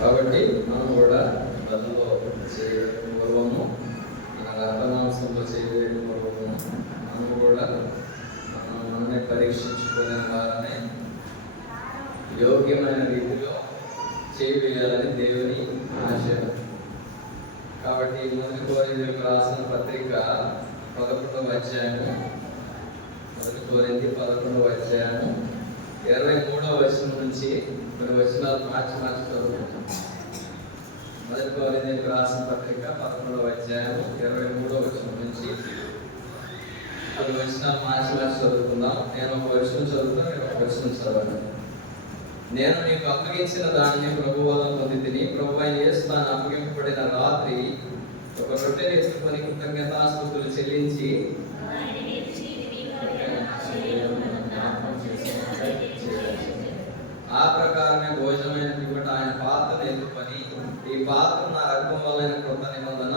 కాబట్టి మనం కూడా బలలో చేయడం పూర్వము, మన రక్తమాంసంలో చేయడం పూర్వము మనం కూడా మనమే పరీక్షించుకునే వారనే యోగ్యమైన రీతిలో చేయవేయాలని దేవుని ఆశ. కాబట్టి మొదటి కొరింథీయులకు రాసిన పత్రిక 11వ అధ్యాయము, మొదటి కొరింథీ 11వ అధ్యాయము 23వ వచనం నుంచి కొన్ని వచనాలు మార్చి చదువుకుంటాం. మొదటి కొరింథీయులకు రాసిన పత్రిక 11వ అధ్యాయము 23వ వచనం నుంచి కొన్ని వచనాలు మార్చి చదువుకుందాం. నేను ఒక వచనం చదువుతాను, మీరు ఒక వచనం చదవండి. నేను నీకు అప్పగించిన దానిని ప్రభువు వలన పొందితిని. ప్రభువు అయిన యేసు తాను అప్పగింపబడిన రాత్రి ఒక రొట్టె తీసుకొని కృతజ్ఞతాస్తుతులు చెల్లించి ఆ ప్రకారమే భోజనమైన పిమ్మట ఆయన పాత్రను ఎత్తుకొని, ఈ పాత్ర నా రక్తం వలన కృత నిబంధన,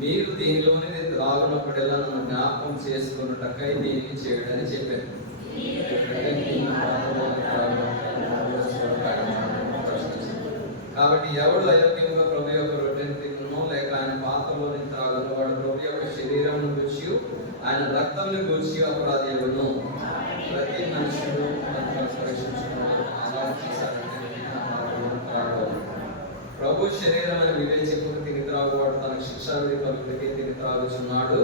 మీరు దీనిలోని త్రాగునప్పుడెల్లా నన్ను జ్ఞాపకం చేసుకున్నటకై దీన్ని చేయడని చెప్పాను. కాబట్టి ఎవడు అయోగ్యంగా ప్రభు యొక్క రొట్టెను తిన్నునో లేక ఆయన పాత్రలోని త్రాగునో వాడు ప్రభు యొక్క శరీరం గురించి ఆయన రక్తం గురించి అపరాధి అగును. ప్రతి మనుషుడు ప్రభు శరీరం అని వివేచకుడు తిని త్రాగువాడు తన శిక్షా విధి పలుకులకి తిని త్రాగుచున్నాడు.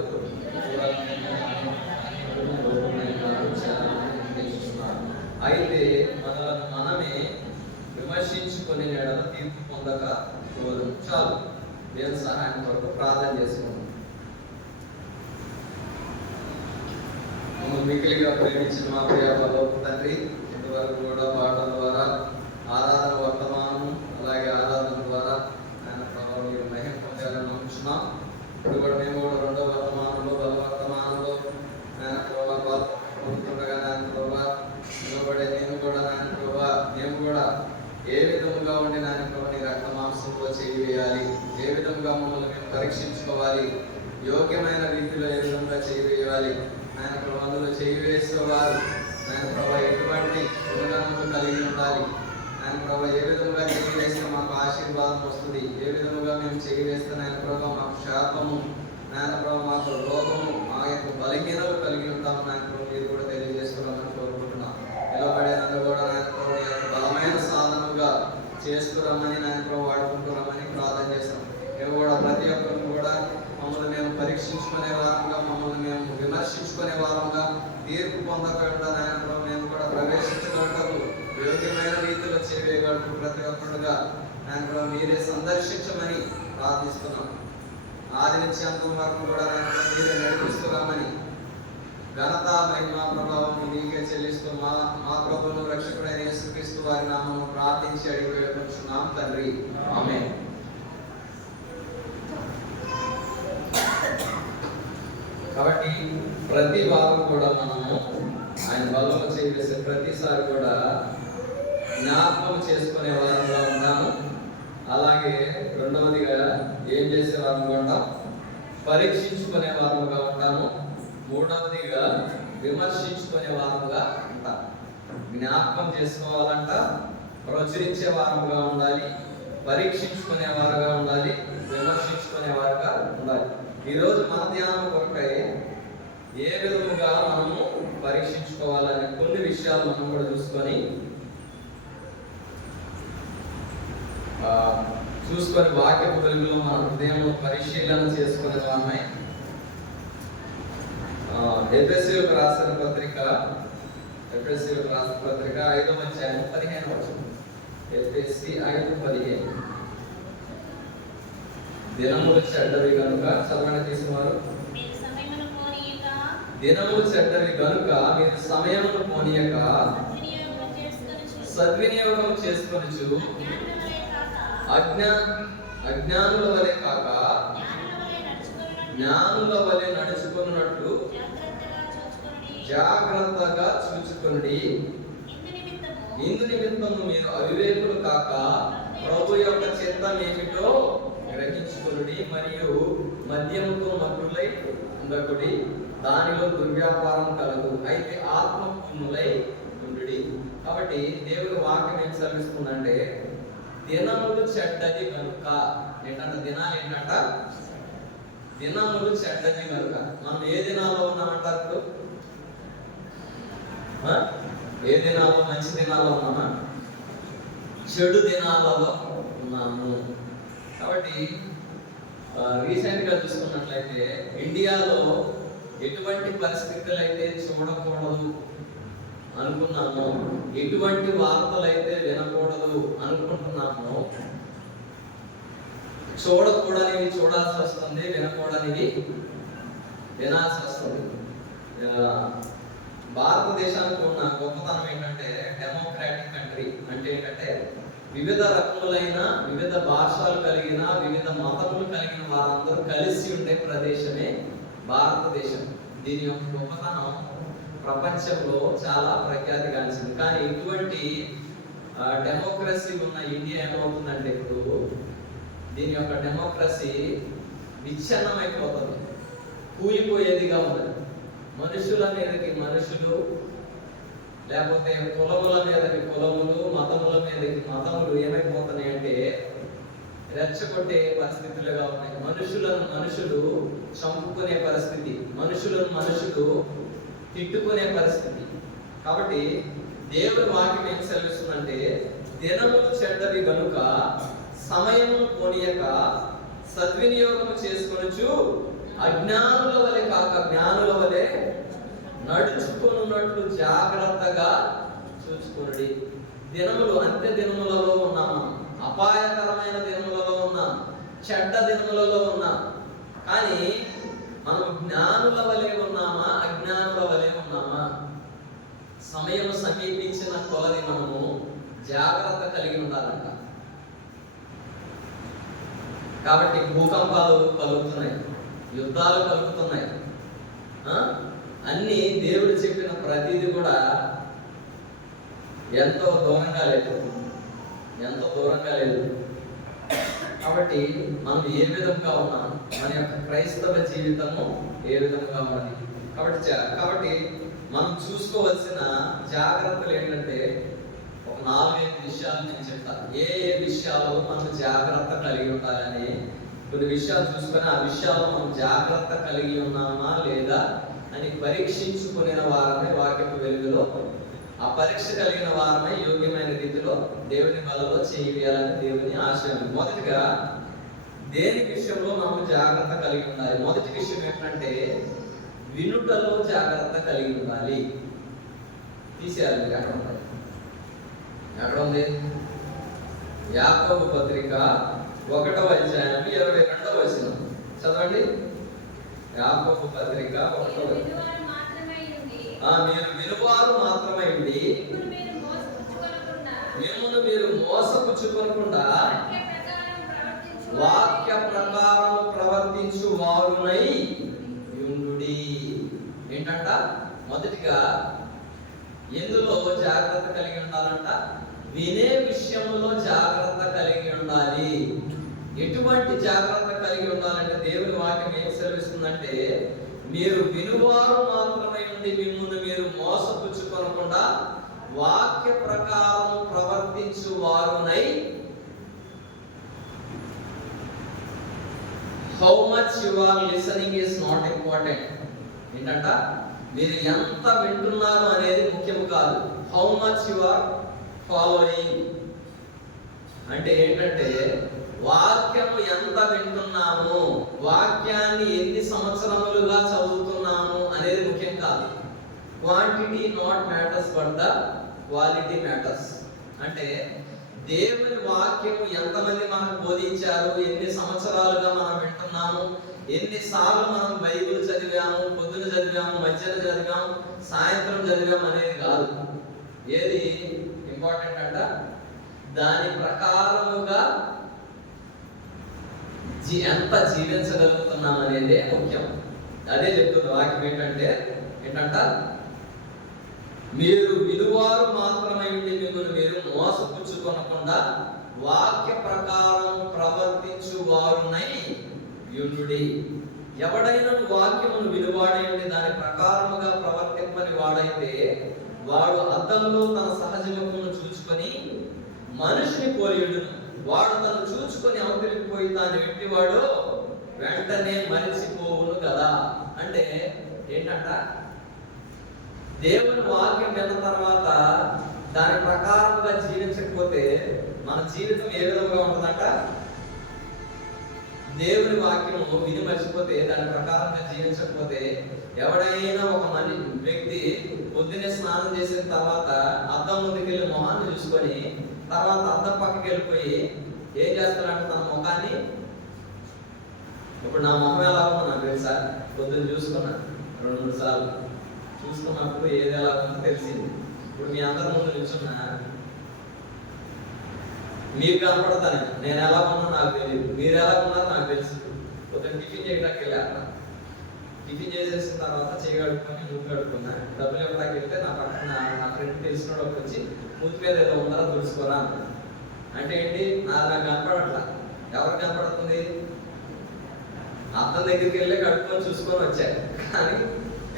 అయితే మనలను మనమే విమర్శించుకొని ఎడల తీర్పు పొందక పోదు. చాలు, దేవుని సహాయం కొరకు ప్రార్థన చేసుకుందాం. మిగిలిగా ప్రేమించిన మా ప్రియ పరలోక తండ్రి, ఇంతవరకు కూడా పాటల ద్వారా ఆరాధన వర్తమానం అలాగే ఆరాధన ద్వారా ఆయన ప్రభావం మీరు మహిమ పొందాలని నమ్ముచున్నాం. ఇప్పుడు కూడా మేము కూడా రెండో వర్తమానంలో బలవర్తమానంలో ఆయన ప్రభావ పొందుతుండగా నాయన ప్రభావ నిలబడే నేను కూడా నాయన ప్రభావ మేము కూడా ఏ విధముగా ఉండి నాయన ప్రభావ నీ రక్త మాంసంలో చేయవేయాలి, ఏ విధంగా మమ్మల్ని మేము పరీక్షించుకోవాలి, యోగ్యమైన రీతిలో ఏ విధంగా చేయవేయాలి ఆయన ప్రభావ అందులో చేయవేసేవారు ఆయన ప్రభావ ఎటువంటి గుణగణములు కలిగి ఉండాలి, ఆయన ప్రభావ ఏ విధంగా చేయవేస్తే మాకు ఆశీర్వాదం వస్తుంది, ఏ విధముగా మేము చేయవేస్తే ఆయన ప్రభావ మాకు శాపము, ఆయన ప్రభావ మాకు రోగము, మా యొక్క బలహీనలు కలిగి ఉంటాము ఆయన ప్రభావ మీరు కూడా తెలియజేసుకోవాలని కోరుకుంటున్నాం. నిలబడే నన్ను కూడా ఆయన ప్రభావ బలమైన సాధనగా చేసుకురమ్మని ఆయన ప్రభావ వాడుకుంటున్నామని ప్రార్థన చేస్తాం. మేము కూడా ప్రతి ఒక్కరిని కూడా మమ్మల్ని మేము పరీక్షించుకునే వారంగా, మమ్మల్ని మేము విమర్శించుకునే వారంగా, తీర్పు పొందకుండా ఆయన ప్రభావ మేము కూడా ప్రవేశించగలటకు యోగ్యమైన రీతిలో చేయగలటకు ప్రతి ఒక్కరుగా ఆయన ప్రభావ మీరే సందర్శించమని ప్రార్థిస్తున్నాం. ఆది నుంచి అంతం వరకు కూడా మీరే నడిపిస్తున్నామని ఘనత మహిమ ప్రభావం నీకే చెల్లిస్తూ మా ప్రభువును రక్షకుడైన యేసుక్రీస్తు వారి నామమును ప్రార్థించి అడిగి వేడుకొంచున్నాం తండ్రి, ఆమేన్. కాబట్టి ప్రతి వారం కూడా మనము ఆయన బలంలో చేసే ప్రతిసారి కూడా జ్ఞాపకం చేసుకునే వారంగా ఉంటాము. అలాగే రెండవదిగా ఏం చేసే వారంగా ఉంటాం, పరీక్షించుకునే వారంగా ఉంటాము. మూడవదిగా విమర్శించుకునే వారంగా ఉంటాం. జ్ఞాపకం చేసుకోవాలంట, ప్రచురించే వారంగా ఉండాలి, పరీక్షించుకునే వారుగా ఉండాలి, విమర్శించుకునే వారుగా ఉండాలి. ఈరోజు మన ధ్యానం కొరకై ఏ విధముగా మనము పరీక్షించుకోవాలనే కొన్ని విషయాలు మనం కూడా చూసుకొని వాక్య వెలుగులో మన హృదయంలో పరిశీలన చేసుకునే వారమై ఎఫెసీయులకు రాసిన పత్రిక 5వ అధ్యాయం 15వ వచనం. ఎఫెసీ 5:15. దినములు చెడ్డవి కనుక, చదవండి తీసుకున్నారు. దినములు చెడ్డవి కనుక మీరు సమయమును పోనీయక సద్వినియోగం చేసుకొనుచు అజ్ఞానుల వలె కాక జ్ఞానుల వలె నడుచుకున్నట్లు జాగ్రత్తగా చూచుకొనుడి. ఇందు నిమిత్తము మీరు అవివేకులు కాక ప్రభు యొక్క చిత్తం ఏమిటో గ్రహించుకొనుడి, మరియు మద్యముతో మత్తులై ఉండకుడి, దానిలో దుర్వ్యాపారం కలదు, అయితే ఆత్మపూర్ణులై ఉండుడి. కాబట్టి దేవుని వాక్యం ఏం సెలవిస్తుందంటే, దినములు చెడ్డది కనుక. ఏంటంట దినాలు? ఏంటంట దినములు చెడ్డది కనుక. మనం ఏ దినాల్లో ఉన్నామంటారు? ఏ దినాల్లో? మంచి దినాల్లో ఉన్నామా? చెడు దినాలలో ఉన్నాము. కాబట్టి రీసెంట్ గా చూసుకున్నట్లయితే ఇండియాలో ఎటువంటి పరిస్థితులు అయితే చూడకూడదు అనుకున్నామో, ఎటువంటి వార్తలు అయితే వినకూడదు అనుకుంటున్నామో, చూడకూడనివి చూడాల్సి వస్తుంది, వినకూడనివి వినాల్సి వస్తుంది. భారతదేశానికి ఉన్న గొప్పతనం ఏంటంటే డెమోక్రాటిక్ కంట్రీ. అంటే ఏంటంటే వివిధ రకములైన, వివిధ భాషలు కలిగిన, వివిధ మతములు కలిగిన వారందరూ కలిసి ఉండే ప్రదేశమే భారతదేశం. దీని యొక్క గొప్పతనం ప్రపంచంలో చాలా ప్రఖ్యాతిగాంచింది. కానీ ఇటువంటి డెమోక్రసీ ఉన్న ఇండియా ఏమవుతుందంటే ఇప్పుడు దీని యొక్క డెమోక్రసీ విచ్ఛిన్నమైపోతుంది, కూలిపోయేదిగా ఉన్నది. మనుషుల మీదకి మనుషులు, లేకపోతే కులముల మీదకి కులములు, మతముల మీదకి మతములు ఏమైపోతున్నాయి అంటే రెచ్చగొట్టే పరిస్థితులుగా ఉన్నాయి. మనుషులను మనుషులు చంపుకునే పరిస్థితి, మనుషులను మనుషులు తిట్టుకునే పరిస్థితి. కాబట్టి దేవుని వాక్యం ఏం సెలవిస్తుందంటే దినములు చెడ్డవి గనుక సమయమును పోనీయక సద్వినియోగము చేసుకొనుచు అజ్ఞానుల వలె కాక జ్ఞానుల వలె నడుచుకొనున్నట్లు జాగ్రత్తగా చూచుకొనుడి. దినములు అంత్య దినములలో ఉన్నాము, అపాయకరమైన దినములలో ఉన్నాం, చెడ్డ దినములలో ఉన్నాం. కానీ మనం జ్ఞానుల వలె ఉన్నామా, అజ్ఞానుల వలె ఉన్నామా? సమయం సమీపించిన కొలది మనము జాగ్రత్త కలిగి ఉండాలంట. కాబట్టి భూకంపాలు కలుగుతున్నాయి, యుద్ధాలు కలుగుతున్నాయి. అన్ని దేవుడు చెప్పిన ప్రతిదీ కూడా ఎంతో దూరంగా లేదు, ఎంతో దూరంగా లేదు. కాబట్టి మనం ఏ విధంగా ఉన్నాం, మన యొక్క క్రైస్తవ జీవితము ఏ విధంగా ఉన్నది. కాబట్టి మనం చూసుకోవాల్సిన జాగ్రత్తలు ఏంటంటే ఒక 4-5 విషయాలు నేను చెప్తాను. ఏ విషయాలు మనం జాగ్రత్త కలిగి ఉండాలని కొన్ని విషయాలు చూసుకొని ఆ విషయాలు మనం జాగ్రత్త కలిగి ఉన్నామా లేదా అని పరీక్షించుకునే వారమే వాక్యపు వెలుగులో, ఆ పరీక్ష కలిగిన వారమే యోగ్యమైన రీతిలో దేవుని బలలో చేయాలని దేవుని ఆశయం. మొదటిగా దేని విషయంలో మనం జాగ్రత్త కలిగి ఉండాలి? మొదటి విషయం ఏంటంటే వినుటలో జాగ్రత్త కలిగి ఉండాలి. తీసేయాలి. మీరు ఎక్కడ ఉంటాయి? ఎక్కడ ఉంది? యాకోబు పత్రిక 1వ అధ్యాయం 22వ వచనం చదవండి. యాకోబు పత్రిక 1వ మీరు వినువారు మాత్రమై ఉండి మిమ్మల్ని మీరు మోసపుచ్చుకొనకుండా వాక్య ప్రకారం ప్రవర్తించు వారునై యుండుడి. ఏంటంట? మొదటిగా ఎందులో జాగ్రత్త కలిగి ఉండాలంట? వినే విషయంలో జాగ్రత్త కలిగి ఉండాలి. ఎటువంటి జాగ్రత్త కలిగి ఉండాలంటే దేవుని వాక్యం ఏం సెలవిస్తుందంటే మీరు వినువారు మాత్రమే ఉండి మిమ్మల్ని మీరు మోసపుచ్చుకొనకుండా వాక్య ప్రకారం ప్రవర్తించు వారునై. How much you are listening is not important. ఏంటంట? మీరు ఎంత వింటున్నారు అనేది ముఖ్యం కాదు, how much you are following. అంటే ఏంటంటే వాక్యము ఎంత వింటున్నాము, వాక్యాన్ని ఎన్ని సంవత్సరములుగా చదువుతున్నాము అనేది ముఖ్యం కాదు. Quantity not matters but the quality matters. అంటే దేవుని వాక్యము ఎంతమంది మనకు బోధించారు, ఎన్ని సంవత్సరాలుగా మనం వింటున్నాము, ఎన్నిసార్లు మనం బైబిల్ చదివాము, పొద్దున చదివాము, మధ్యాహ్నం చదివాము, సాయంత్రం చదివాము అనేది కాదు. ఏది ఇంపార్టెంట్ అంట? దాని ప్రకారముగా ఎంత జీవించగలుగుతున్నాం అనేదే ముఖ్యం. అదే చెప్తున్న వాక్యం ఏంటంట? మీరు విలువారు మాత్రమై ఉండి మిమ్మల్ని మీరు మోసపుచ్చుకొనకుండా వాక్య ప్రకారం ప్రవర్తించు వారునై యుండుడి. ఎవడైనా వాక్యమును విలువాడై ఉండి దాని ప్రకారముగా ప్రవర్తింపని వాడైతే వాడు అద్దంలో తన సహజ ముఖమును చూసుకొని మనిషిని పోలియుడును. వాడు తను చూచుకొని అవతలిపోయి తాను వెట్టివాడు వెంటనే మరిచిపోవును కదా. అంటే ఏంటంట, దేవుని వాక్యం విన్న తర్వాత దాని ప్రకారంగా జీవించకపోతే మన జీవితం ఏ విధంగా ఉంటుందంట? దేవుని వాక్యము విని మర్చిపోతే, దాని ప్రకారంగా జీవించకపోతే, ఎవడైనా ఒక వ్యక్తి పొద్దున్నే స్నానం చేసిన తర్వాత అద్దం ముందుకు వెళ్ళి మొహాన్ని చూసుకొని తర్వాత అద్దం పక్కకి వెళ్ళిపోయి ఏం చేస్తాడంటే తన ముఖాన్ని, ఇప్పుడు నా మొహం ఎలా ఉందో నాకు తెలుసా, పొద్దున్న చూసుకున్నా 2-3 సార్లు చూసుకున్నప్పుడు ఏది ఎలా ఉందో తెలిసింది. ఇప్పుడు మీ అందరి ముందు నిల్చున్నా, మీకు కనపడతాను, నేను ఎలా ఉన్నా నాకు తెలియదు, మీరు ఎలా ఉన్నారో నాకు తెలుసు. పొద్దున్న టిఫిన్ చేయడానికి వెళ్ళాక టిఫిన్ చేసేసిన తర్వాత చేయగడుకొని మూతి కడుక్కున్నా, డబ్బులు ఇవ్వడానికి వెళ్తే నా పక్కన నా ఫ్రెండ్ తెలిసినోడు వచ్చి మూతి మీద ఏదో ఉందా దుడుచుకోరా అన్నాడు. అంటే ఏంటి, నాకు కనపడట్లా. ఎవరికి కనపడుతుంది? అద్దం దగ్గరికి వెళ్ళి కడుక్కొని చూసుకొని వచ్చాయి, కానీ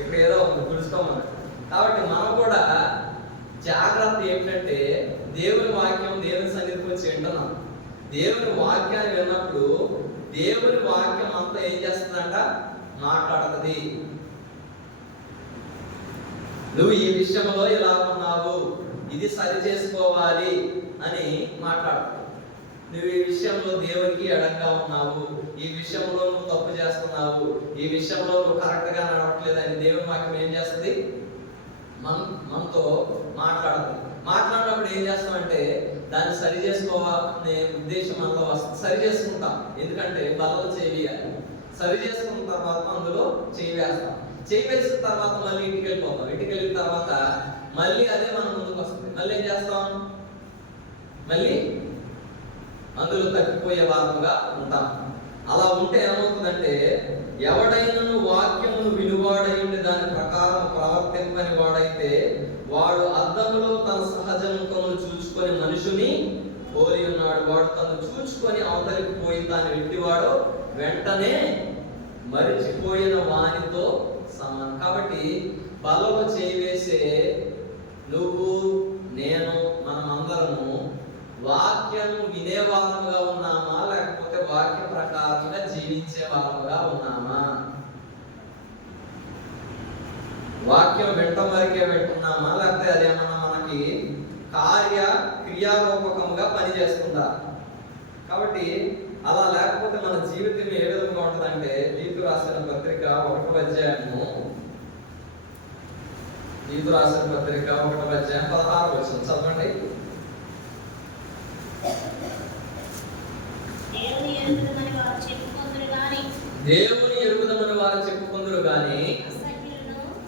ఇక్కడ ఏదో దుడుచుకోమన్నాడు. కాబట్టి మనం కూడా జాగ్రత్త ఏంటంటే, దేవుని వాక్యం దేవుని సన్నిధికి వచ్చి వింటున్నాం. దేవుని వాక్యాన్ని విన్నప్పుడు దేవుని వాక్యం అంతా ఏం చేస్తుందంట? మాట్లాడుతుంది. నువ్వు ఈ విషయంలో ఇలా ఉన్నావు, ఇది సరి చేసుకోవాలి అని మాట్లాడుతుంది. నువ్వు ఈ విషయంలో దేవునికి ఎడంగా ఉన్నావు, ఈ విషయంలో నువ్వు తప్పు చేస్తున్నావు, ఈ విషయంలో నువ్వు కరెక్ట్ గా నడవట్లేదు అని దేవుని వాక్యం ఏం చేస్తుంది? మనతో మాట్లాడుతుంది. మాట్లాడినప్పుడు ఏం చేస్తామంటే దాన్ని సరి చేసుకోవాలనే ఉద్దేశం మనలో వస్తుంది. సరి చేసుకుంటాం, ఎందుకంటే బలలో చేయాలి. సరి చేసుకున్న తర్వాత అందులో చేయి వేస్తాం. చేయి వేసిన తర్వాత మళ్ళీ ఇంటికి వెళ్ళిపోతాం. ఇంటికి వెళ్ళిన తర్వాత మళ్ళీ అదే మన ముందుకు వస్తుంది. మళ్ళీ ఏం చేస్తాం? మళ్ళీ అందులో తప్పిపోయే వారంగా ఉంటాం. అలా ఉంటే ఏమవుతుందంటే, ఎవడైనను వాక్యమును వినువాడై ఉండి దాని ప్రకారం ప్రవర్తింపని వాడైతే వాడు అద్దములో తన సహజ ముఖమును చూచుకొని మనుషుని పోలి ఉన్నాడు. వాడు తను చూచుకొని అవతలికి పోయి తాను వెట్టివాడు వెంటనే మరిచిపోయిన వానితో సమానం. కాబట్టి బలలో చేయి వేసే నువ్వు, నేను, మనమందరము వాక్యము వినే వారముగా ఉన్నామా, లేకపోతే వాక్య ప్రకారంగా జీవించే వారముగా ఉన్నామా? వాక్యం వింటం వరకే వింటున్నామా, లేకపోతే అదేమన్నా మనకి క్రియారూపకంగా పనిచేస్తుందా? కాబట్టి అలా లేకపోతే మన జీవితం ఏ విధంగా ఉంటుందంటే, తీతు రాసిన పత్రిక 1వ అధ్యాయము 16వ వచనం చదవండి. దేవుని ఎరుగుదమని వారు చెప్పుకొందురు గాని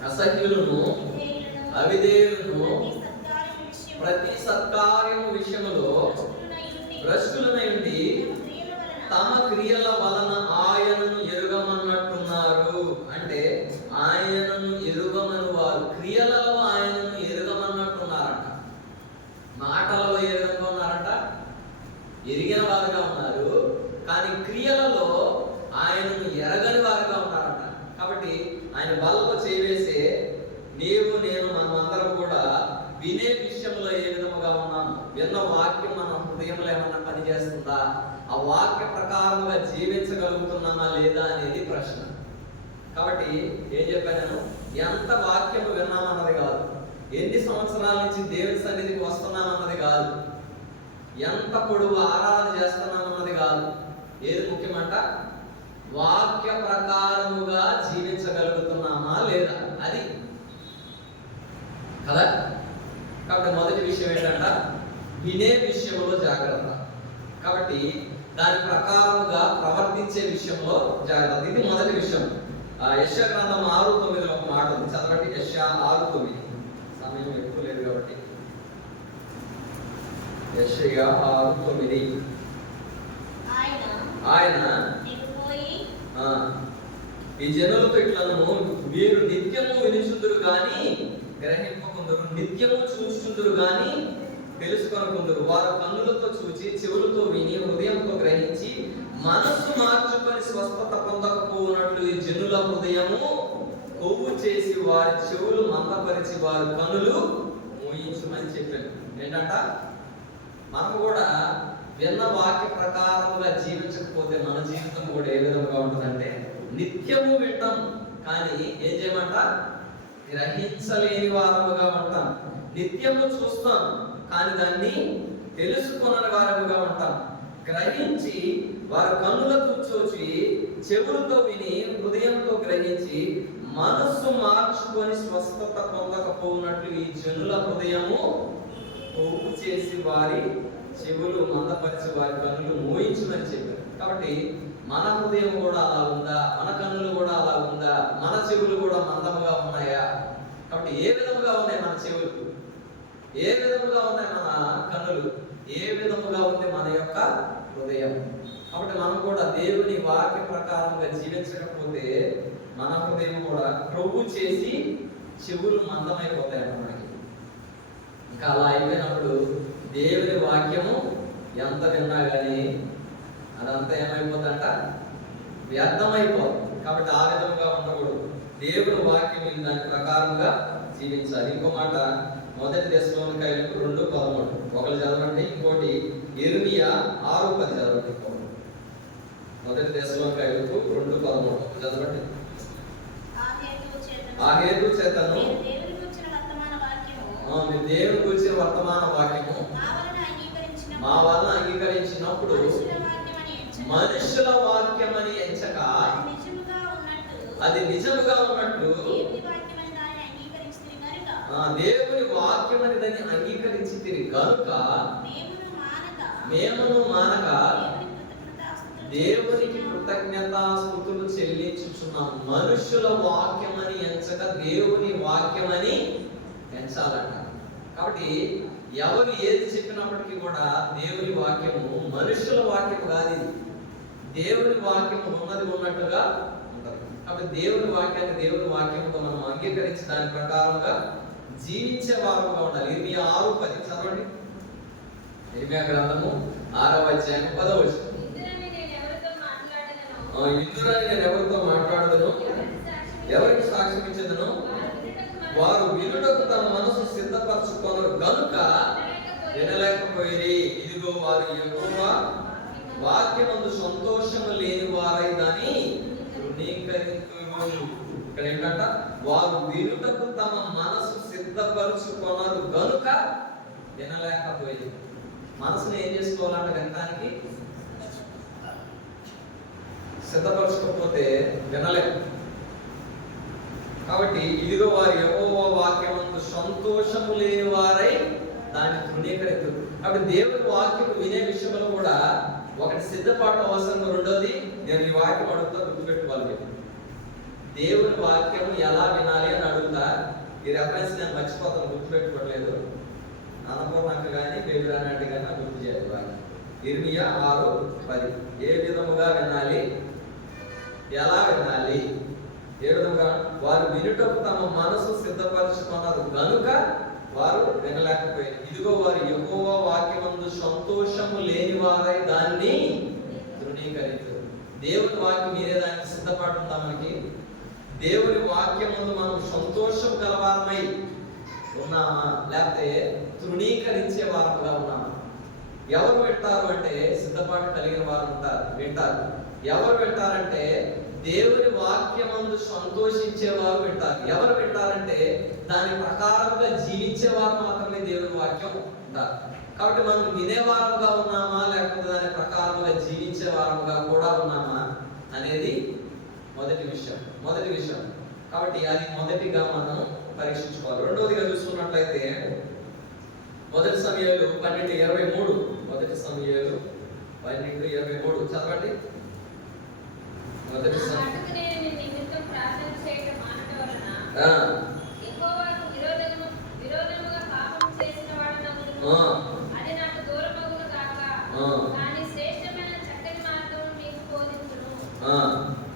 అసహ్యులను అవిధేయులను ప్రతి సత్కార్యము విషయములో భ్రష్టులనై ఉండి తమ క్రియల వలన ఆయనను ఎరుగమన్నట్టున్నారు. అంటే ఆయనను ఎరుగమని వారు క్రియలలో ఆయనను ఎరుగమన్నట్టున్నారంట. మాటలలో ఏ విధంగా ఉన్నారంట? ఎరిగిన వారుగా ఉన్నారు, కానీ క్రియలలో ఆయనను ఎరగని వారుగా ఉన్నారంట. కాబట్టి ఆయన బలలో చేవేసే నీవు, నేను, మనమందరం కూడా వినే విషయంలో ఏ విధముగా ఉన్నాము? విన్న వాక్యం మన హృదయంలో ఏమన్నా పనిచేస్తుందా? ఆ వాక్య ప్రకారంగా జీవించగలుగుతున్నామా లేదా అనేది ప్రశ్న. కాబట్టి ఏం చెప్పాను, ఎంత వాక్యము విన్నామన్నది కాదు, ఎన్ని సంవత్సరాల నుంచి దేవుని సన్నిధికి వస్తున్నామన్నది కాదు, ఎంత పొడుగు ఆరాధన చేస్తున్నామన్నది కాదు. ఏది ముఖ్యమంట? వాక్య ప్రకారముగా జీవించగలుగుతున్నామా లేదా, అది కదా. కాబట్టి మొదటి విషయం ఏంటంట? వినే విషయంలో జాగ్రత్త. కాబట్టి దాని ప్రకారముగా ప్రవర్తించే విషయంలో జాగ్రత్త. ఇది మొదటి విషయం. యెషయా గ్రంథం 6:9 ఒక మాట ఉంది, చదవండి. యెషయా 6:9. సమయం ఎక్కువ లేదు కాబట్టి యెషయా 6:9. ఆయన ఈ జనులతో ఇట్లను, మీరు నిత్యము వినుచుందురు గాని గ్రహింపకుందురు, నిత్యము చూచుచుందురు గాని తెలుసుకొనకుందురు. వారు కన్నులతో చూచి, చెవులతో విని, హృదయంతో గ్రహించి, మనస్సు మార్చుకొని స్వస్థత పొందకపోనట్లు ఈ జనుల హృదయము కొవ్వు చేసి వారి చెవులు మందపరిచి వారి కన్నులు మోయించుమని చెప్పాను. ఏంటంట? మనము కూడా విన్న వాక్య ప్రకారముగా జీవించకపోతే మన జీవితం కూడా ఏ విధంగా ఉంటుందంటే నిత్యము వింటాం కానీ ఏం చేయమంట గ్రహించలేని వారముగా ఉంటాం. నిత్యము చూస్తాం కానీ దాన్ని తెలుసుకున్న వారముగా ఉంటాం. గ్రహించి వారి కన్నులతో చూచి చెవులతో విని హృదయంతో గ్రహించి మనస్సు మార్చుకొని స్వస్థత పొందకపోనట్లు ఈ జనుల హృదయము పోగు చేసి వారి చెవులు మందపరిచి వారి కన్నులు మోయించుమని చెప్పారు. కాబట్టి మన హృదయం కూడా అలా ఉందా? మన కన్నులు కూడా అలా ఉందా? మన చెవులు కూడా మందముగా ఉన్నాయా? కాబట్టి ఏ విధముగా ఉన్నాయి మన చెవులు? ఏ విధముగా ఉన్నాయి మన కన్నులు? ఏ విధముగా ఉంది మన యొక్క హృదయం? కాబట్టి మనం కూడా దేవుని వాక్య ప్రకారంగా జీవించకపోతే మన హృదయం కూడా ప్రభు చేసి చెవులు మందమైపోతాయి మనకి. ఇంకా అలా అయిపోయినప్పుడు దేవుని వాక్యము ఎంత విన్నా కానీ అదంతా ఏమైపోతుందంట వ్యర్థమైపోతుంది. కాబట్టి ఆ విధంగా ఉండకూడదు. దేవుని వాక్యం దాని ప్రకారంగా జీవించాలి. ఇంకో మాట మొదటి తెస్సలోనికైలకు 2:13 ఒకరు చదవండి, ఇంకోటి యిర్మీయా 6:10 చదవండి. మొదటి తెస్సలోనికైలకు 2:13 చదవండి. ఆ హేతు చేతను మీరు దేవుని గురించిన వర్తమాన వాక్యము మా వలన అంగీకరించినప్పుడు మనుషుల వాక్యమని ఎంచక అది నిజముగా ఉన్నట్టు దేవుని వాక్యమని దాన్ని అంగీకరించి తిరిగి కనుక మేమును మానక దేవునికి కృతజ్ఞతాస్తుతులు చెల్లించుచున్నాం. మనుషుల వాక్యమని ఎంచక దేవుని వాక్యమని ఎంచాలంట. కాబట్టి ఎవరు ఏది చెప్పినప్పటికీ కూడా దేవుని వాక్యము మనుషుల వాక్యము కాదు, దేవుని వాక్యము ఉన్నది ఉన్నట్టుగా ఉంటుంది. కాబట్టి దేవుని వాక్యంతో మనం అంగీకరించి దాని ప్రకారంగా జీవించే వారంగా ఉండాలి. యిర్మీయా 6:10 చదవండి. యిర్మీయా గ్రంథము 6వ అధ్యాయం 10వ వచనం. ఇందులో నేను ఎవరితో మాట్లాడదును, ఎవరికి సాక్ష్యం ఇచ్చేదను, వారు వినుటకు తమ మనసు సిద్ధపరచుకొనరు గనుక వినలేకపోయిరి. ఇదిగో వారు యెహోవా వాక్యమందు సంతోషము లేని వారై దాన్ని తృణీకరింతురు. ఇక్కడ ఏంటంట, వారు వినుటకు తమ మనసు సిద్ధపరచుకొనరు గనుక వినలేకపోయింది. మనసును ఏం చేసుకోవాలంటే వినడానికి సిద్ధపరచుకోకపోతే వినలేము. కాబట్టి ఇదిగో వారు యెహోవా వాక్యమందు సంతోషము లేని వారై దాన్ని తృణీకరింతురు. కాబట్టి దేవుని వాక్యం వినే విషయంలో కూడా ఒకటి సిద్ధపాటు అవసరం. రెండోది నేను ఈ వాక్యం అడుగుతా, గుర్తుపెట్టుకోవాలి. దేవుని వాక్యం ఎలా వినాలి అని అడుగుతా. ఈ రెఫరెన్స్ నేను మర్చిపోతాను, గుర్తుపెట్టుకోవట్లేదు. అన్నపూర్ణకు కానీ బేబిరానాటి కానీ గుర్తు చేయాలి. వాక్యం యిర్మీయా 6:10 ఏ విధముగా వినాలి, ఎలా వినాలి, ఏ విధంగా వారు వినుటకు తమ మనసు సిద్ధపరచుకున్నారు గనుక వారు వినలేకపోయారు. ఇదిగో వారు యెహోవా వాక్యమందు సంతోషము లేని వారై దాన్ని తృణీకరించారు. దేవుని వాక్యం మీరే దానికి సిద్ధపాటు ఉందా మనకి? దేవుని వాక్యమందు మనం సంతోషం గలవారమై ఉన్నామా, లేకపోతే తృణీకరించే వారంగా ఉన్నామా? ఎవరు వింటారు అంటే సిద్ధపాటు కలిగిన వారు ఉంటారు, వింటారు. ఎవరు వింటారంటే దేవుని వాక్యమందు సంతోషించేవారు వింటారు. ఎవరు వింటారంటే దాని ప్రకారంగా జీవించేవారు మాత్రమే దేవుని వాక్యం ఉంటారు. కాబట్టి మనం వినేవారంగా ఉన్నామా, లేకపోతే దాని ప్రకారంగా జీవించే వారంగా కూడా ఉన్నామా అనేది మొదటి విషయం. కాబట్టి అది మొదటిగా మనం పరీక్షించుకోవాలి. రెండవదిగా చూసుకున్నట్లయితే మొదటి సమూయేలు 12:23 మొదటి సమూయేలు 12:23 చదవండి. మొదటి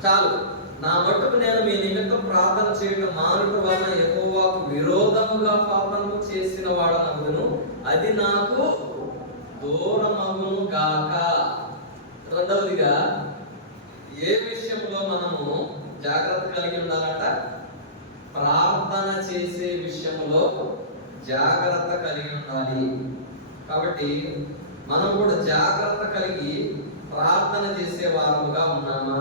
చాలు. నా మట్టుకు నేను మీ నిమిత్తం ప్రార్థన చేయడం మానుట వలన యెహోవాకు విరోధముగా పాపము చేసిన వాడనగును, అది నాకు దూరమగును గాక. రెండవదిగా ఏ విషయంలో మనము జాగ్రత్త కలిగి ఉండాలంట? ప్రార్థన చేసే విషయంలో జాగ్రత్త కలిగి ఉండాలి. కాబట్టి మనం కూడా జాగ్రత్త కలిగి ప్రార్థన చేసే వారముగా ఉన్నామా?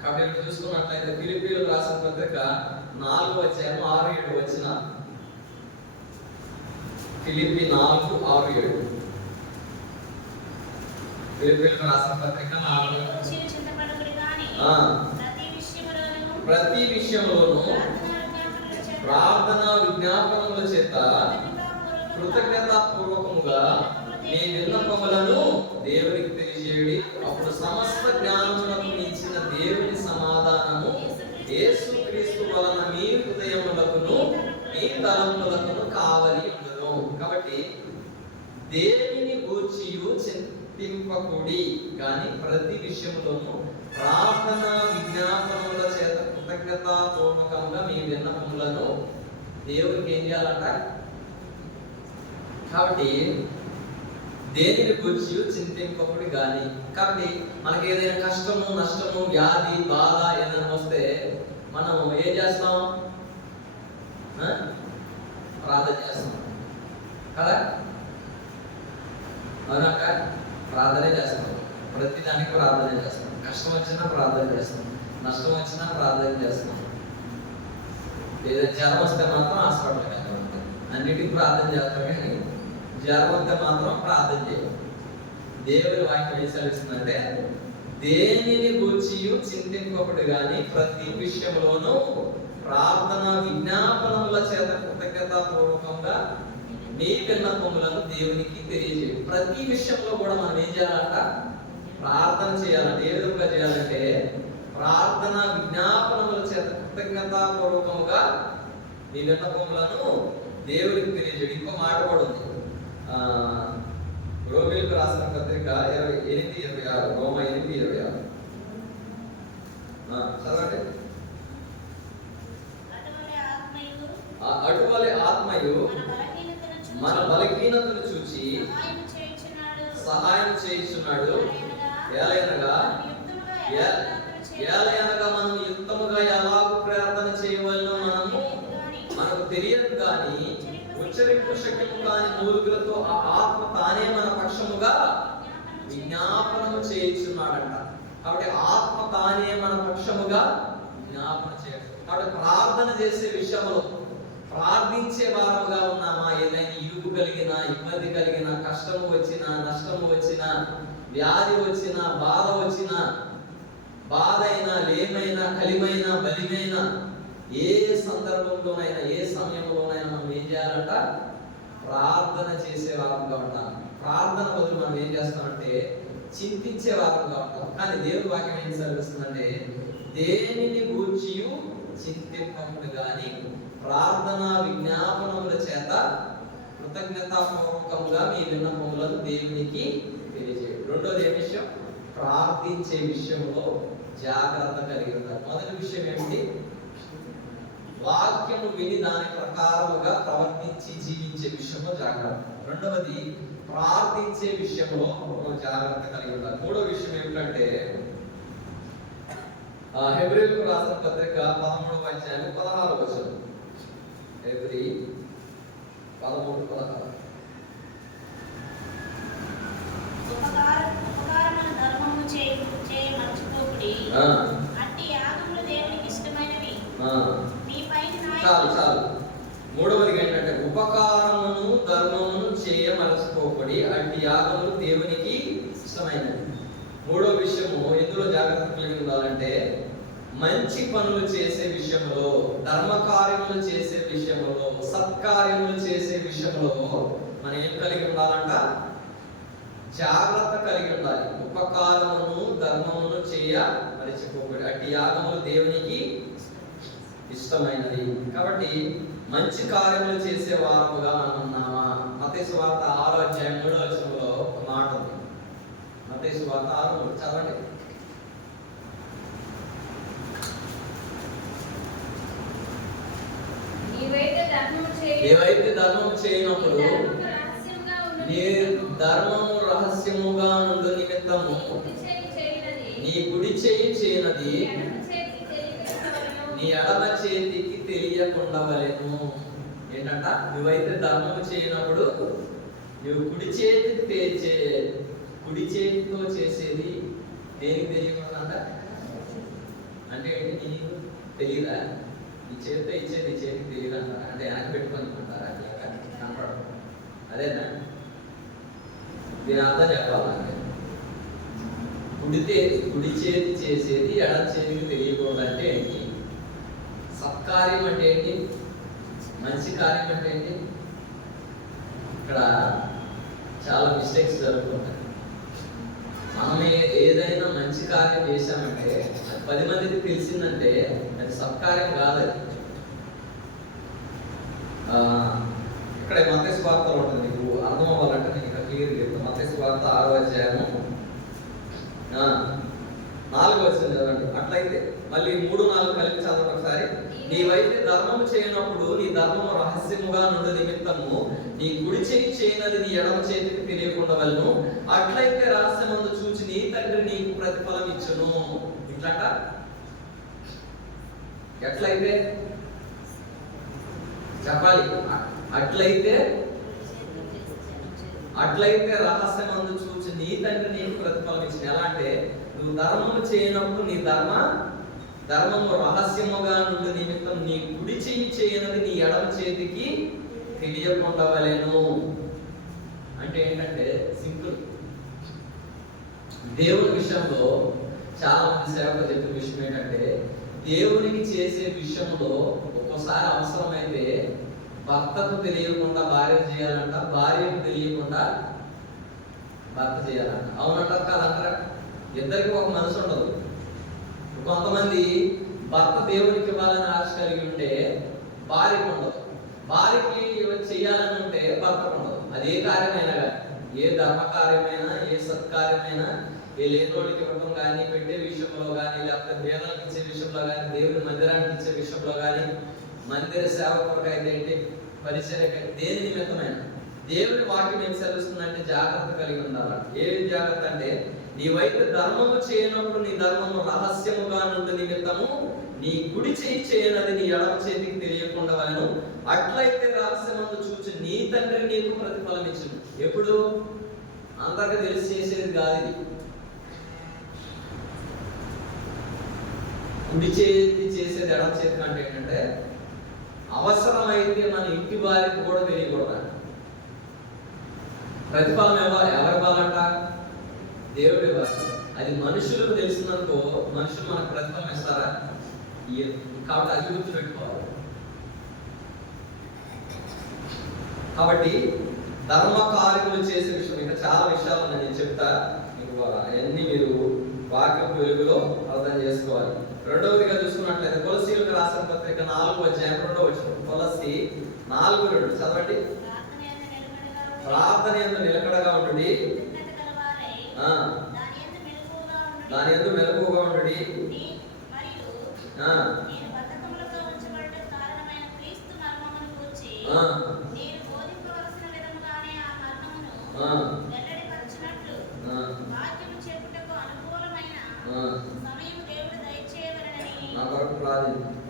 కాబట్టి ఇక్కడ చూసుకున్నట్లయితే ఫిలిప్పీయులకు రాసిన పత్రిక 4:6-7 ఫిలిప్పీ 4:6-7 ఫిలిప్పీయులకు రాసిన పత్రిక 4 ప్రతి విషయంలోనూ ప్రార్థన విజ్ఞాపనముల చేత కృతజ్ఞతాపూర్వకముగా మీ విన్నపములను దేవునికి తెలియజేయుడి. అప్పుడు సమస్త జ్ఞానములకు మించిన దేవుని సమాధానము యేసుక్రీస్తు వలన మీ హృదయములకును మీ తలంపులకును కావలి ఉండును. కాబట్టి దేనిని గూర్చియు చింతింపకుడి కానీ ప్రతి విషయములోనూ ప్రార్థన విజ్ఞాపనముల చేత కృతజ్ఞతాపూర్వకంగా మీ విన్నపములను దేవునికి ఏం చేయాలంట? కాబట్టి దేనిని గురించి చింతింపకుడి కానీ. కాబట్టి మనకి ఏదైనా కష్టము, నష్టము, వ్యాధి, బాధ ఏదైనా వస్తే మనం ఏం చేస్తాం? ప్రార్థన చేస్తాం కదా? అవునాక ప్రార్థనే చేస్తాం. ప్రతి దానికి ప్రార్థన చేస్తాం. కష్టం వచ్చినా ప్రార్థన చేస్తాం, నష్టం వచ్చినా ప్రార్థన చేస్తాం. ఏదైనా జ్వరం వస్తే మాత్రం హాస్పిటల్కి వెళ్తాం. అన్నిటికీ ప్రార్థన చేస్తాం కానీ జ్వరం వస్తే మాత్రం ప్రార్థన చేయం. దేవుని వాక్యం ఏం సెలవిస్తుందంటే దేనిని గూర్చి చింతింపకుడి కానీ ప్రతి విషయంలోనూ ప్రార్థన విజ్ఞాపనముల చేత కృతజ్ఞతాపూర్వకంగా మీ విన్నపములను దేవునికి తెలియజేయండి. ప్రతి విషయంలో కూడా మనం ఏం చేయాలంట? ప్రార్థన చేయాలంటే ఏ విధంగా చేయాలంటే ప్రార్థన విజ్ఞాపనముల చేత కృతజ్ఞతాపూర్వకంగా మీ విన్నపములను దేవునికి తెలియజేయండి. ఇంకో మాట కూడా ఉంది. రోమీయులకు రాసిన పత్రిక 8:26 రోమ 8:26 చదవండి. అటువలే ఆత్మయు మన బలహీనతను చూచి సహాయం చేయుచున్నాడు. ఏలయనగా మనం యుక్తముగా ఎలాగూ ప్రార్థన చేయవలనో మనకు తెలియదు కానీ ఉచ్చరింపు శక్యము కాని మూలుగులతో ఆ ఆత్మ తానే మన పక్షముగా విజ్ఞాపనము చేయుచున్నాడంట. కాబట్టి ఆత్మ తానే మన పక్షముగా విజ్ఞాపన చేయడం. కాబట్టి ప్రార్థన చేసే విషయంలో ప్రార్థించే వారముగా ఉన్నామా? ఏదైనా ఇరుకు కలిగినా, ఇబ్బంది కలిగినా, కష్టము వచ్చినా, నష్టము వచ్చినా, వ్యాధి వచ్చినా, బాధ వచ్చినా, బాధ అయినా, లేమైనా, కలిమైనా, బలిమైనా, ఏ సందర్భంలోనైనా ఏ సమయంలోనైనా మనం ఏం చేయాలంట? ప్రార్థన చేసే వారంగా ఉంటాం. ప్రార్థన బదులు మనం ఏం చేస్తామంటే చింతించే వారంగా ఉంటాం. కానీ దేవుని వాక్యం ఏం సెలవిస్తుందంటే దేనిని గూర్చియు చింతింపకుడి కానీ ప్రార్థన విజ్ఞాపనముల చేత కృతజ్ఞతాపూర్వకంగా మీ విన్నపములను దేవునికి తెలియజేయండి. రెండోది ఏ విషయం? ప్రార్థించే విషయంలో జాగ్రత్త కలిగి ఉండాలి. మొదటి విషయం ఏమిటి? వాక్యము విని దాని ప్రకారముగా ప్రవర్తించి జీవించే విషయంలో జాగ్రత్త. రెండవది ప్రార్థించే విషయంలో జాగ్రత్త కలిగి ఉండాలి. మూడో విషయం ఏమిటంటే హెబ్రీయులకు రాసిన పత్రిక 13:16 హెబ్రీ 13:16 చాలు. మూడవది ఏంటంటే ఉపకారమును ధర్మమును చేయమలసిపోకూడి అట్టి యాగములు దేవునికి ఇష్టమైనవి. మూడో విషయము ఎందులో జాగ్రత్త కలిగి ఉండాలంటే మంచి పనులు చేసే విషయంలో, ధర్మ కార్యములు చేసే విషయంలో, సత్కార్యములు చేసే విషయంలో మనం ఏం కలిగి ఉండాలంట? జాగ్రత్త కలిగి ఉండాలి. ఉపకారమును ధర్మమును చేయ మరిచిపోకూడదు. అట్టి యాగములు దేవునికి ఇష్టమైనది. కాబట్టి మంచి కార్యములు చేసే వారముగా మనం ఉన్నామా? మత్తయి సువార్త 6:3 ఒక మాట ఉంది. మత్తయి సువార్త 6 చదవండి. ఏవైతే ధర్మం చేయనప్పుడు నీ ధర్మము రహస్యముగా నుండు నిమిత్తము నీ కుడి చేయి చేయనది నీ ఎడమ చేతికి తెలియకుండా వలెను. ఏంటంట? నువ్వైతే ధర్మం చేయనప్పుడు నువ్వు కుడి చేతితో చేసేది దేనికి తెలియకుండా అంటే ఏంటి? నీకు తెలియదా? ఈ చేతితో ఇచ్చేది ఈ చేతికి తెలియదు అంటారా? అంటే వెనక్కి పెట్టుకొని అంటారా? కనపడదు. అదేనా? దీని అర్థం చెప్పాలంటే కుడి చేతి చేసేది ఎడమ చేతికి తెలియకూడదు అంటే ఏంటి? సత్కార్యం అంటే ఏంటి? మంచి కార్యం అంటే ఏంటి? ఇక్కడ చాలా మిస్టేక్స్ జరుగుతుంటాయి. మనం ఏదైనా మంచి కార్యం చేశామంటే అది 10 మందికి తెలిసిందంటే అది సత్కార్యం కాదు. ఇక్కడ మత్తయి సువార్తలో ఉంటుంది. నీకు అర్థం అవ్వాలంటే నేను ఇక్కడ క్లియర్గా చెప్తాను. మత్తయి సువార్త 6వ అధ్యాయము 4వ వచనం చదవండి. అట్లయితే మళ్ళీ 3-4 కలిపి చదవండి ఒకసారి. నీవైతే ధర్మము చేయనప్పుడు నీ ధర్మము రహస్యముగా నుండి నిమిత్తము నీ కుడి చేయి చేయనది నీ ఎడమ చేతికి తెలియకుండా వెళ్ళను. అట్లయితే రహస్యమందు చూచి నీ తండ్రి నీకు ప్రతిఫలం ఇచ్చును. ఇట్లట ఎట్లయితే చెప్పాలి. అట్లయితే రహస్యమందు చూచి నీ తండ్రి నీకు ప్రతిఫలం ఇచ్చును. ఎలా అంటే నువ్వు ధర్మము చేయనప్పుడు నీ ధర్మము రహస్యముగా నుండి నిమిత్తం నీ కుడి చెయ్యి చేయనది నీ ఎడమ చేతికి తెలియకుండా వలెను. అంటే ఏంటంటే సింపుల్. దేవుని విషయంలో చాలా మంది సేవకులు చెప్పిన విషయం ఏంటంటే దేవునికి చేసే విషయంలో ఒక్కోసారి అవసరమైతే భర్తకు తెలియకుండా భార్య చేయాలంట, భార్యకు తెలియకుండా భర్త చేయాలంట. అవునంటారు కాదంటారా? ఇద్దరికి ఒక మనసు ఉండదు. కొంతమంది భర్త దేవునికి ఇవ్వాలని ఆశ కలిగి ఉంటే భార్యకు ఉండదు, భార్యకి చేయాలని ఉంటే భర్తకు ఉండదు. అది ఏ కార్యమైనా కానీ, ఏ ధర్మ కార్యమైనా, ఏ సత్కార్యమైనా, ఏ లేనోడికి ఇవ్వడం కానీ, పెట్టే విషయంలో కానీ, లేకపోతే వేదనకి ఇచ్చే విషయంలో కానీ, దేవుని మందిరానికి ఇచ్చే విషయంలో కానీ, మందిర సేవకులకు అయితే ఏంటి, పరిచర్యకి, దేని నిమిత్తమైన దేవుని వాక్యం ఏం సెలవుస్తుందంటే జాగ్రత్త కలిగి ఉండాలి. ఏ జాగ్రత్త అంటే నీవైతే ధర్మము చేయనప్పుడు నీ ధర్మము రహస్యముగా నుండి నిమిత్తము నీ కుడి చేయి చేయనది నీ ఎడమ చేతికి తెలియకుండా వలెను. అట్లయితే రహస్యమందు చూచి నీ తండ్రి నీకు ప్రతిఫలం ఇచ్చును. ఎప్పుడు? అందరికీ తెలిసి చేసేది కాదు ఇది. కుడి చేతి చేసేది ఎడమ చేతి అంటే ఏంటంటే అవసరమైతే మన ఇంటి వారికి కూడా తెలియకూడదు. ప్రతిఫలం ఎవరు ఇవ్వాలంట? దేవుడి వారు. అది మనుషులకు తెలిసిందనుకో మనుషులు మనకు ప్రతిఫలం ఇస్తారా? కాబట్టి అది గుర్తు పెట్టుకోవాలి. కాబట్టి ధర్మ కార్యములు చేసే విషయం ఇంకా చాలా విషయాలు నేను చెప్తా. మీకు అవన్నీ మీరు వాక్యం వెలుగులో అర్థం చేసుకోవాలి. రెండవదిగా చూసుకున్నట్లయితే కొలసీయులకు రాసిన పత్రిక 4వ అధ్యాయం 2వ వచనం. కొలసీ 4:2 చదవండి. ప్రార్థన యందు నిలకడగా ఉండుడి, దాని యందు మెలకువగా ఉండుడి,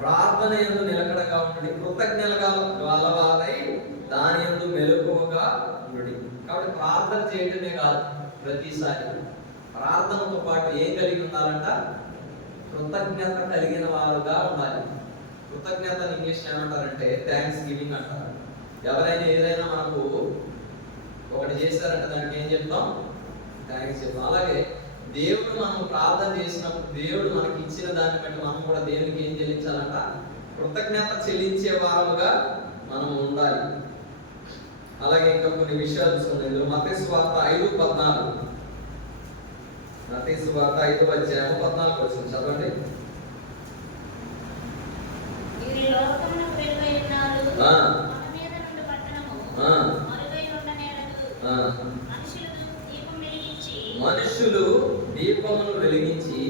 ప్రార్థన యందు నిలకడగా ఉండుడి, కృతజ్ఞతగా గలవారై దాని యందు మెలకువగా ఉండుడి. కాబట్టి ప్రార్థన చేయడమే కాదు, ప్రతిసారి ప్రార్థనతో పాటు ఏం కలిగి ఉండాలంట? కృతజ్ఞత కలిగిన వారుగా ఉండాలి. కృతజ్ఞత ఇంగ్లీష్ ఏమంటారంటే థ్యాంక్స్ గివింగ్ అంటారు. ఎవరైనా ఏదైనా మనకు ఒకటి చేశారంటే దానికి ఏం చెప్తాం? థ్యాంక్స్ చెప్తాం. అలాగే దేవుడు మనం ప్రార్థన చేసినప్పుడు దేవుడు మనకి ఇచ్చిన దాన్ని బట్టి మనం కూడా దేవునికి ఏం చెల్లించాలంట? కృతజ్ఞత చెల్లించే వారుగా మనం ఉండాలి. అలాగే ఇంకా కొన్ని విషయాలు చూసుకుందాం. ఇందులో మత్తయి సువార్త 5:14, మత్తయి సువార్త 5వ అధ్యాయం 14 వచనం చదవండి. మనుషులు దీపమును వెలిగించి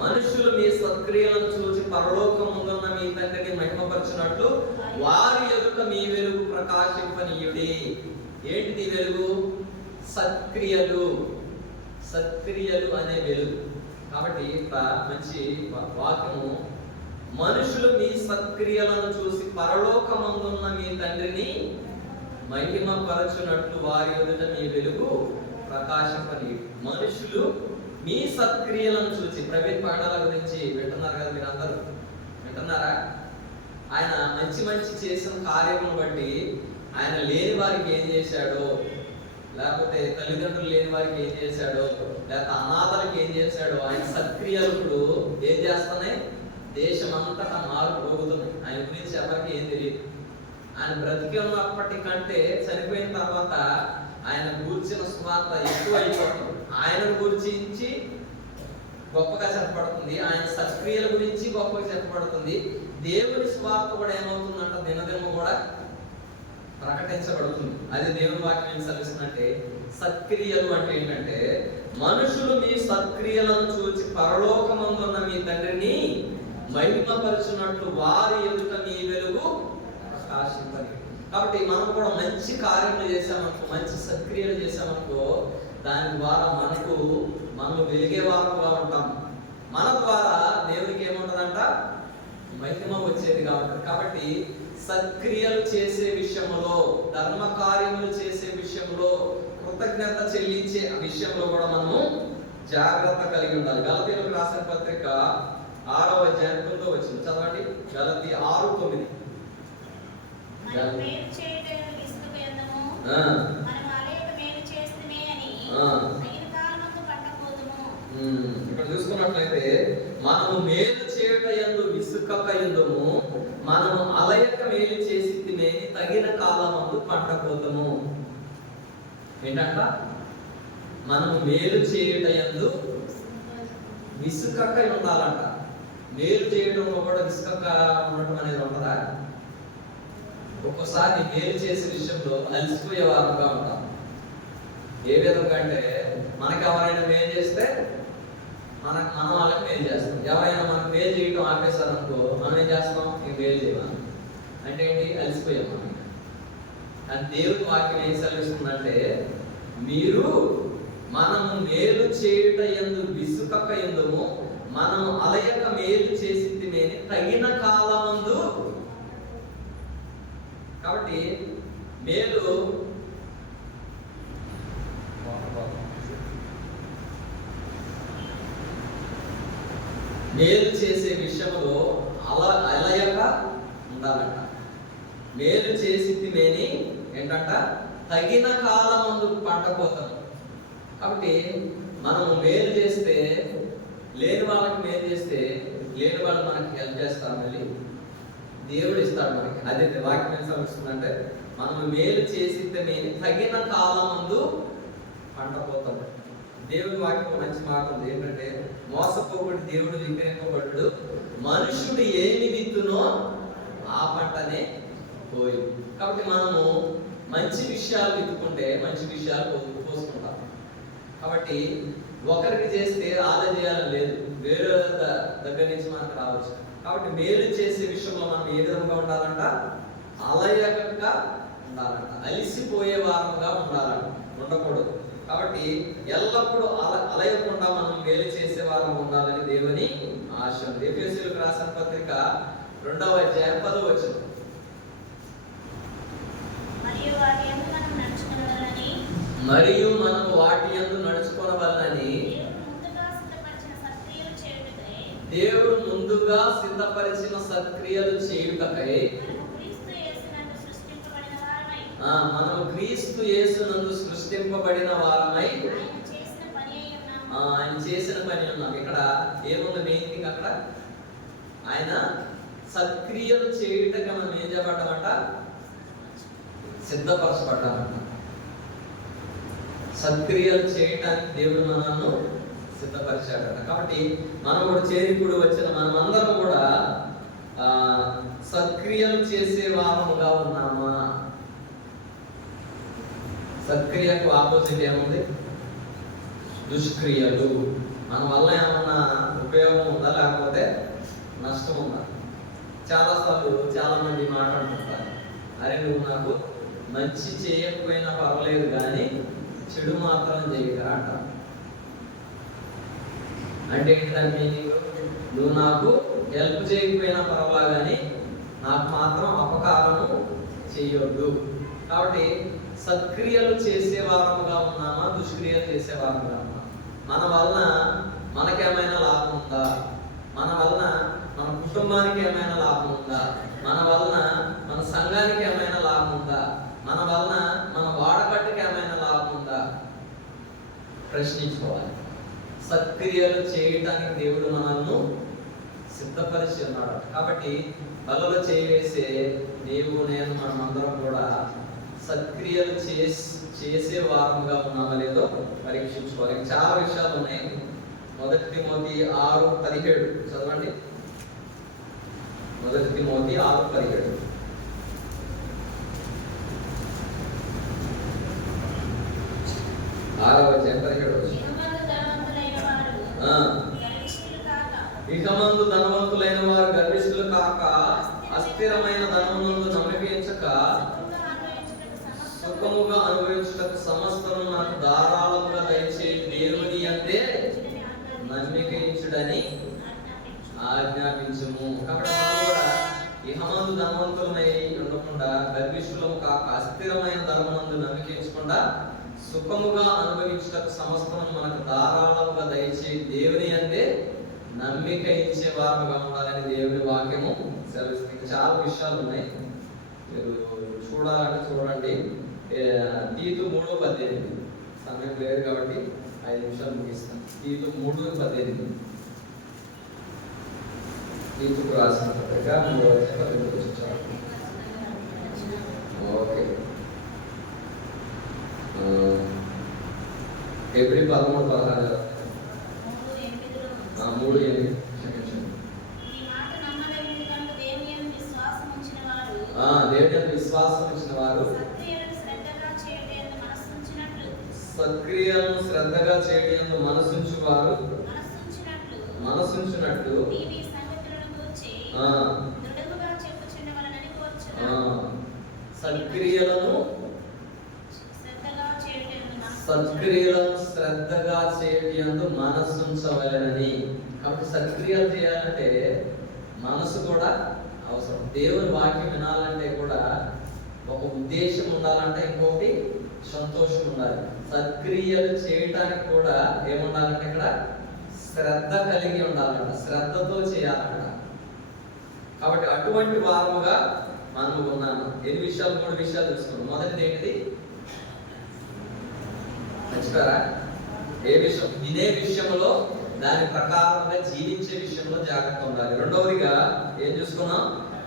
మనుషులు మీ సత్క్రియలను చూసి పరలోకముందున్న మీ తండ్రిని మహిమపరచునట్లు వారి ఎదుట మీ వెలుగు ప్రకాశింపనీయుడి. ఏంటిది వెలుగు? సత్క్రియలు, సత్క్రియలు అనే వెలుగు. కాబట్టి మంచి వాక్యము మనుషులు మీ సత్క్రియలను చూసి పరలోకమందున్న మీ తండ్రిని మహిమపరచునట్లు వారి ఎదుట మీ వెలుగు ప్రకాశింపనీయుడి. మనుషులు మీ సత్క్రియలను చూసి, ప్రవీణ్ పాఠాల గురించి వింటున్నారు కదా మీరు అందరూ, వింటున్నారా? ఆయన మంచి మంచి చేసిన కార్యములను బట్టి ఆయన లేని వారికి ఏం చేశాడో, లేకపోతే తల్లిదండ్రులు లేని వారికి ఏం చేశాడో, లేకపోతే అనాథలకు ఏం చేశాడో, ఆయన సత్క్రియలు ఇప్పుడు ఏం చేస్తున్నాయి? దేశమంతటా మారుపోగుతున్నాయి. ఆయన గురించి ఎవరికి ఏం తెలియదు. ఆయన బ్రతికి ఉన్నప్పటికంటే చనిపోయిన తర్వాత ఆయన గూర్చిన సువార్త ఎక్కువ అయిపోతుంది. ఆయనను గురించి గొప్పగా చెప్పబడుతుంది, ఆయన సత్క్రియల గురించి గొప్పగా చెప్పబడుతుంది. దేవుని సువార్త కూడా ఏమవుతుందంట, దినదినం కూడా ప్రకటించబడుతుంది. అది దేవుని వాక్యం సెలవిస్తుందంటే, సత్క్రియలు అంటే ఏంటంటే, మనుషులు మీ సత్క్రియలను చూసి పరలోకమందున్న మీ తండ్రిని మహిమపరచునట్లు వారి ఎదుట మీ వెలుగు ప్రకాశింపని. కాబట్టి మనం కూడా మంచి కార్యములు చేసామనుకో, మంచి సత్క్రియలు చేసామనుకో, దాని ద్వారా మనం వెలిగే వారంగా ఉంటాం. మన ద్వారా దేవునికి ఏముంటుందంట? మహిమ వచ్చేది కాబట్టి సత్క్రియలు చేసే విషయంలో, ధర్మ కార్యములు చేసే విషయంలో, కృతజ్ఞత చెల్లించే విషయంలో కూడా మనము జాగ్రత్త కలిగి ఉండాలి. గలతీయులకు రాసిన పత్రిక 6వ అధ్యాయం 9వ వచనం చదవండి. గలతీ 6:9. ఇక్కడ చూసుకున్నట్లయితే, మనము మేలు చేయుట యందు విసుకక యుందుము, మనము అలయక మేలు చేసితిమే తగిన కాలమందు పంట కోతము. ఏంటంట? మనము మేలు చేయుట యందు విసుకక ఉండాలంట. మేలు చేయడంలో కూడా విసుకక ఉండటం అనేది ఉంటుందా? ఒక్కోసారి మేలు చేసే విషయంలో అలసిపోయే వారంగా ఉంటాం. ఏ విధంగా అంటే, మనకి ఎవరైనా మేలు చేస్తే మనం వాళ్ళకి మేలు చేస్తాం. ఎవరైనా మనకు మేలు చేయడం ఆపేస్తారనుకో, మనం ఏం చేస్తాం? ఇంక మేలు చేయమని అంటే ఏంటి? అలసిపోయాం మనం. కానీ దేవుడి వాక్యం ఏం సెలవిస్తుందంటే, మనము మేలు చేయుట యందు విసుకక యుందుము, మనము అలయక మేలు చేసితిమే తగిన కాలమందు. కాబట్టి మేలు చేసే విషయంలో అలయక ఉండాలంట. మేలు చేసితిమేని ఏంటంట? తగిన కాలమందు పంట కోతము. కాబట్టి మనము మేలు చేస్తే, లేని వాళ్ళకి మేలు చేస్తే, లేని వాళ్ళు మనకి హెల్ప్ చేస్తారు, మళ్ళీ దేవుడు ఇస్తాడు మనకి. అదే వాక్యం ఏం సమస్తుందంటే, మనము మేలు చేసితే తగిన కాలమందు పంట పోతాం. దేవుడి వాక్యం మంచి మాట ఉంది. ఏంటంటే, మోసపోబడి దేవుడు విగ్రహింపబడ్డాడు, మనుషుడు ఏమి విత్తునో ఆ పంటనే పోయి. కాబట్టి మనము మంచి విషయాలు విత్తుకుంటే మంచి విషయాలు పోసుకుంటాం. కాబట్టి ఒకరికి చేస్తే ఆదా చేయాలని లేదు, వేరే దగ్గర నుంచి మనకు రావచ్చు. కాబట్టి మేలు చేసే విషయంలో మనం ఏ విధంగా ఉండాలంట? అలయకంగా ఉండాలంట. అలిసిపోయే వారంగా ఉండకూడదు. కాబట్టి ఎల్లప్పుడూ అలయకుండా మనం మేలు చేసే వారం ఉండాలని దేవుని ఆశ ఉంది. ఎఫెసీయులకు రాసిన పత్రిక 2వ అధ్యాయం 10వ వచనం. మరియు మనము వాటి యందు నడుచుకొనవలెనని దేవుడు ముందుగా సిద్ధపరిచిన సత్క్రియలు చేయుటకై మనము క్రీస్తు యేసునందు సృష్టింపబడిన వారమై ఆయన చేసిన పని ఉన్నాం. ఇక్కడ ఏముంది మెయిన్ థింగ్? అక్కడ ఆయన సత్క్రియలు చేయుటగా మనం ఏం చేయబడ్డామంట? సిద్ధపరచబడ్డామంట. సత్క్రియలు చేయటానికి దేవుడు మనల్ని సిద్ధపరిచాడట. కాబట్టి మనం కూడా చేరికూడి వచ్చిన మనమందరం కూడా సత్క్రియలు చేసే వారముగా ఉన్నామా? సత్క్రియకు ఆపోజిట్ ఏముంది? దుష్క్రియలు. మన వల్ల ఏమన్నా ఉపయోగం ఉందా, లేకపోతే నష్టం ఉందా? చాలాసార్లు చాలా మంది మాట్లాడుతుంటారు, అరే నువ్వు నాకు మంచి చేయకపోయినా పర్వాలేదు కానీ చెడు మాత్రం చేయగా అంటారు. అంటే ఏంటంటే మీనింగ్, నువ్వు నాకు హెల్ప్ చేయకపోయినా పర్వాలా కానీ నాకు మాత్రం అపకారము చేయొద్దు. కాబట్టి సత్క్రియలు చేసేవారముగా ఉన్నామా, దుష్క్రియలు చేసేవారముగా ఉన్నామా? మన వలన మనకేమైనా లాభం ఉందా? మన వలన మన కుటుంబానికి ఏమైనా లాభం ఉందా? మన వలన మన సంఘానికి ఏమైనా లాభం ఉందా? మన వలన మన వాడకట్టుకి ఏమైనా లాభం ఉందా? ప్రశ్నించుకోవాలి. సత్క్రియలు చేయటానికి దేవుడు మనల్ని సిద్ధపరిచి ఉన్నాడు. కాబట్టి బలలో చేయవేసే నీవు నేను మనమందరం కూడా సత్క్రియలు చేసే వారముగా ఉన్నామో లేదో పరీక్షించుకోవాలి. చాలా విషయాలు ఉన్నాయి. 1 తిమోతి 6:17 చదవండి. 1 తిమోతి 6:17. ఇకమందు ధనవంతులైన వారు గర్విష్ఠులు కాక అస్థిరమైన ధనమునందు నమ్మకించక సుఖముగా అనుభవించుటకు సమస్తము నాకు ధారాళముగా దయచే దేవుని యందే నమ్మికించుడని ఆజ్ఞాపించుము. కాబట్టి మనం కూడా ఇహమందు ధనవంతులమై ఉండకుండా గర్విష్ఠులము కాక అస్థిరమైన ధనమునందు నమ్మికించకుండా సుఖముగా అనుభవించుటకు సమస్తము మనకు ధారాళముగా దయచే దేవుని యందే నమ్మిక ఇచ్చే వారుగా ఉండాలని దేవుని వాక్యము సెలవిస్తుంది. చాలా విషయాలు ఉన్నాయి, మీరు చూడాలంటే చూడండి. తీతు 3:18 సమయం లేదు కాబట్టి 5 నిమిషాలు ముగిస్తాం. తీతు 3:18 తీతుకు రాసిన పత్రిక 3:18. ఓకే, ఏప్రిల్ 13-16 3:8 క్షమించండి. దేవుని యందు విశ్వాసం ఉంచిన వారు సత్క్రియలను శ్రద్ధగా చేయడం మనసుంచు వారు మనసుంచినట్లు సత్క్రియలను శ్రద్ధగా చేయడం మనసుంచవలెనని. కాబట్టి సత్క్రియలు చేయాలంటే మనసు కూడా అవసరం. దేవుని వాక్యం వినాలంటే కూడా ఒక ఉద్దేశం ఉండాలంటే, ఇంకోటి సంతోషం ఉండాలి. సత్క్రియలు చేయటానికి కూడా ఏముండాలంటే ఇక్కడ శ్రద్ధ కలిగి ఉండాలంట, శ్రద్ధతో చేయాలంట. కాబట్టి అటువంటి వారముగా మనం ఉన్నాము. 3 విషయాలు తెలుసుకున్నాం. మొదటిది ఏంటిది? మర్చిపోయారా? ఏ విషయం? వినే విషయంలో, దాని ప్రకారంగా జీవించే విషయంలో జాగ్రత్త ఉండాలి. రెండవదిగా ఏం చూసుకున్నాం?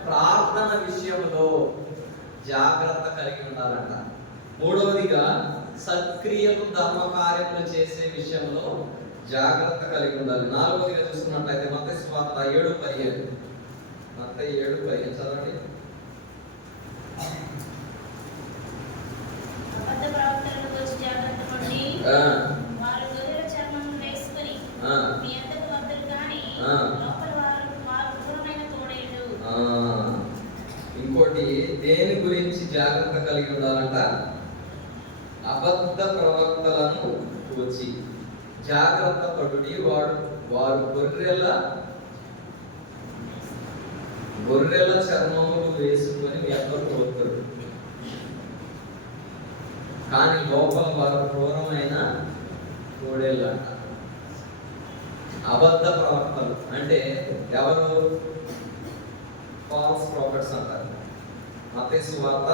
ప్రార్థన విషయంలో జాగ్రత్త కలిగి ఉండాలంట. మూడవదిగా సత్క్రియలు ధర్మ కార్యములు చేసే విషయంలో జాగ్రత్త కలిగి ఉండాలి. నాలుగవదిగా చూసుకున్నట్లయితే మత్తయి సువార్త 7:15. మత్తయి 7:15 చదవండి. ఇంకోటి దేని గురించి జాగ్రత్త కలిగి ఉండాలంట? అబద్ధ ప్రవక్తలను వచ్చి జాగ్రత్త పడుడి. వారు గొర్రెల చర్మములు వేసుకొని మీ అందరూ పోతారు, కానీ లోపల వారు క్రూరమైన కోడేళ్ళు అంట. అబద్ధ ప్రవక్తలు అంటే ఎవరు? ఫాల్స్ ప్రాఫిట్స్ అంటారు. మత్తయి సువార్త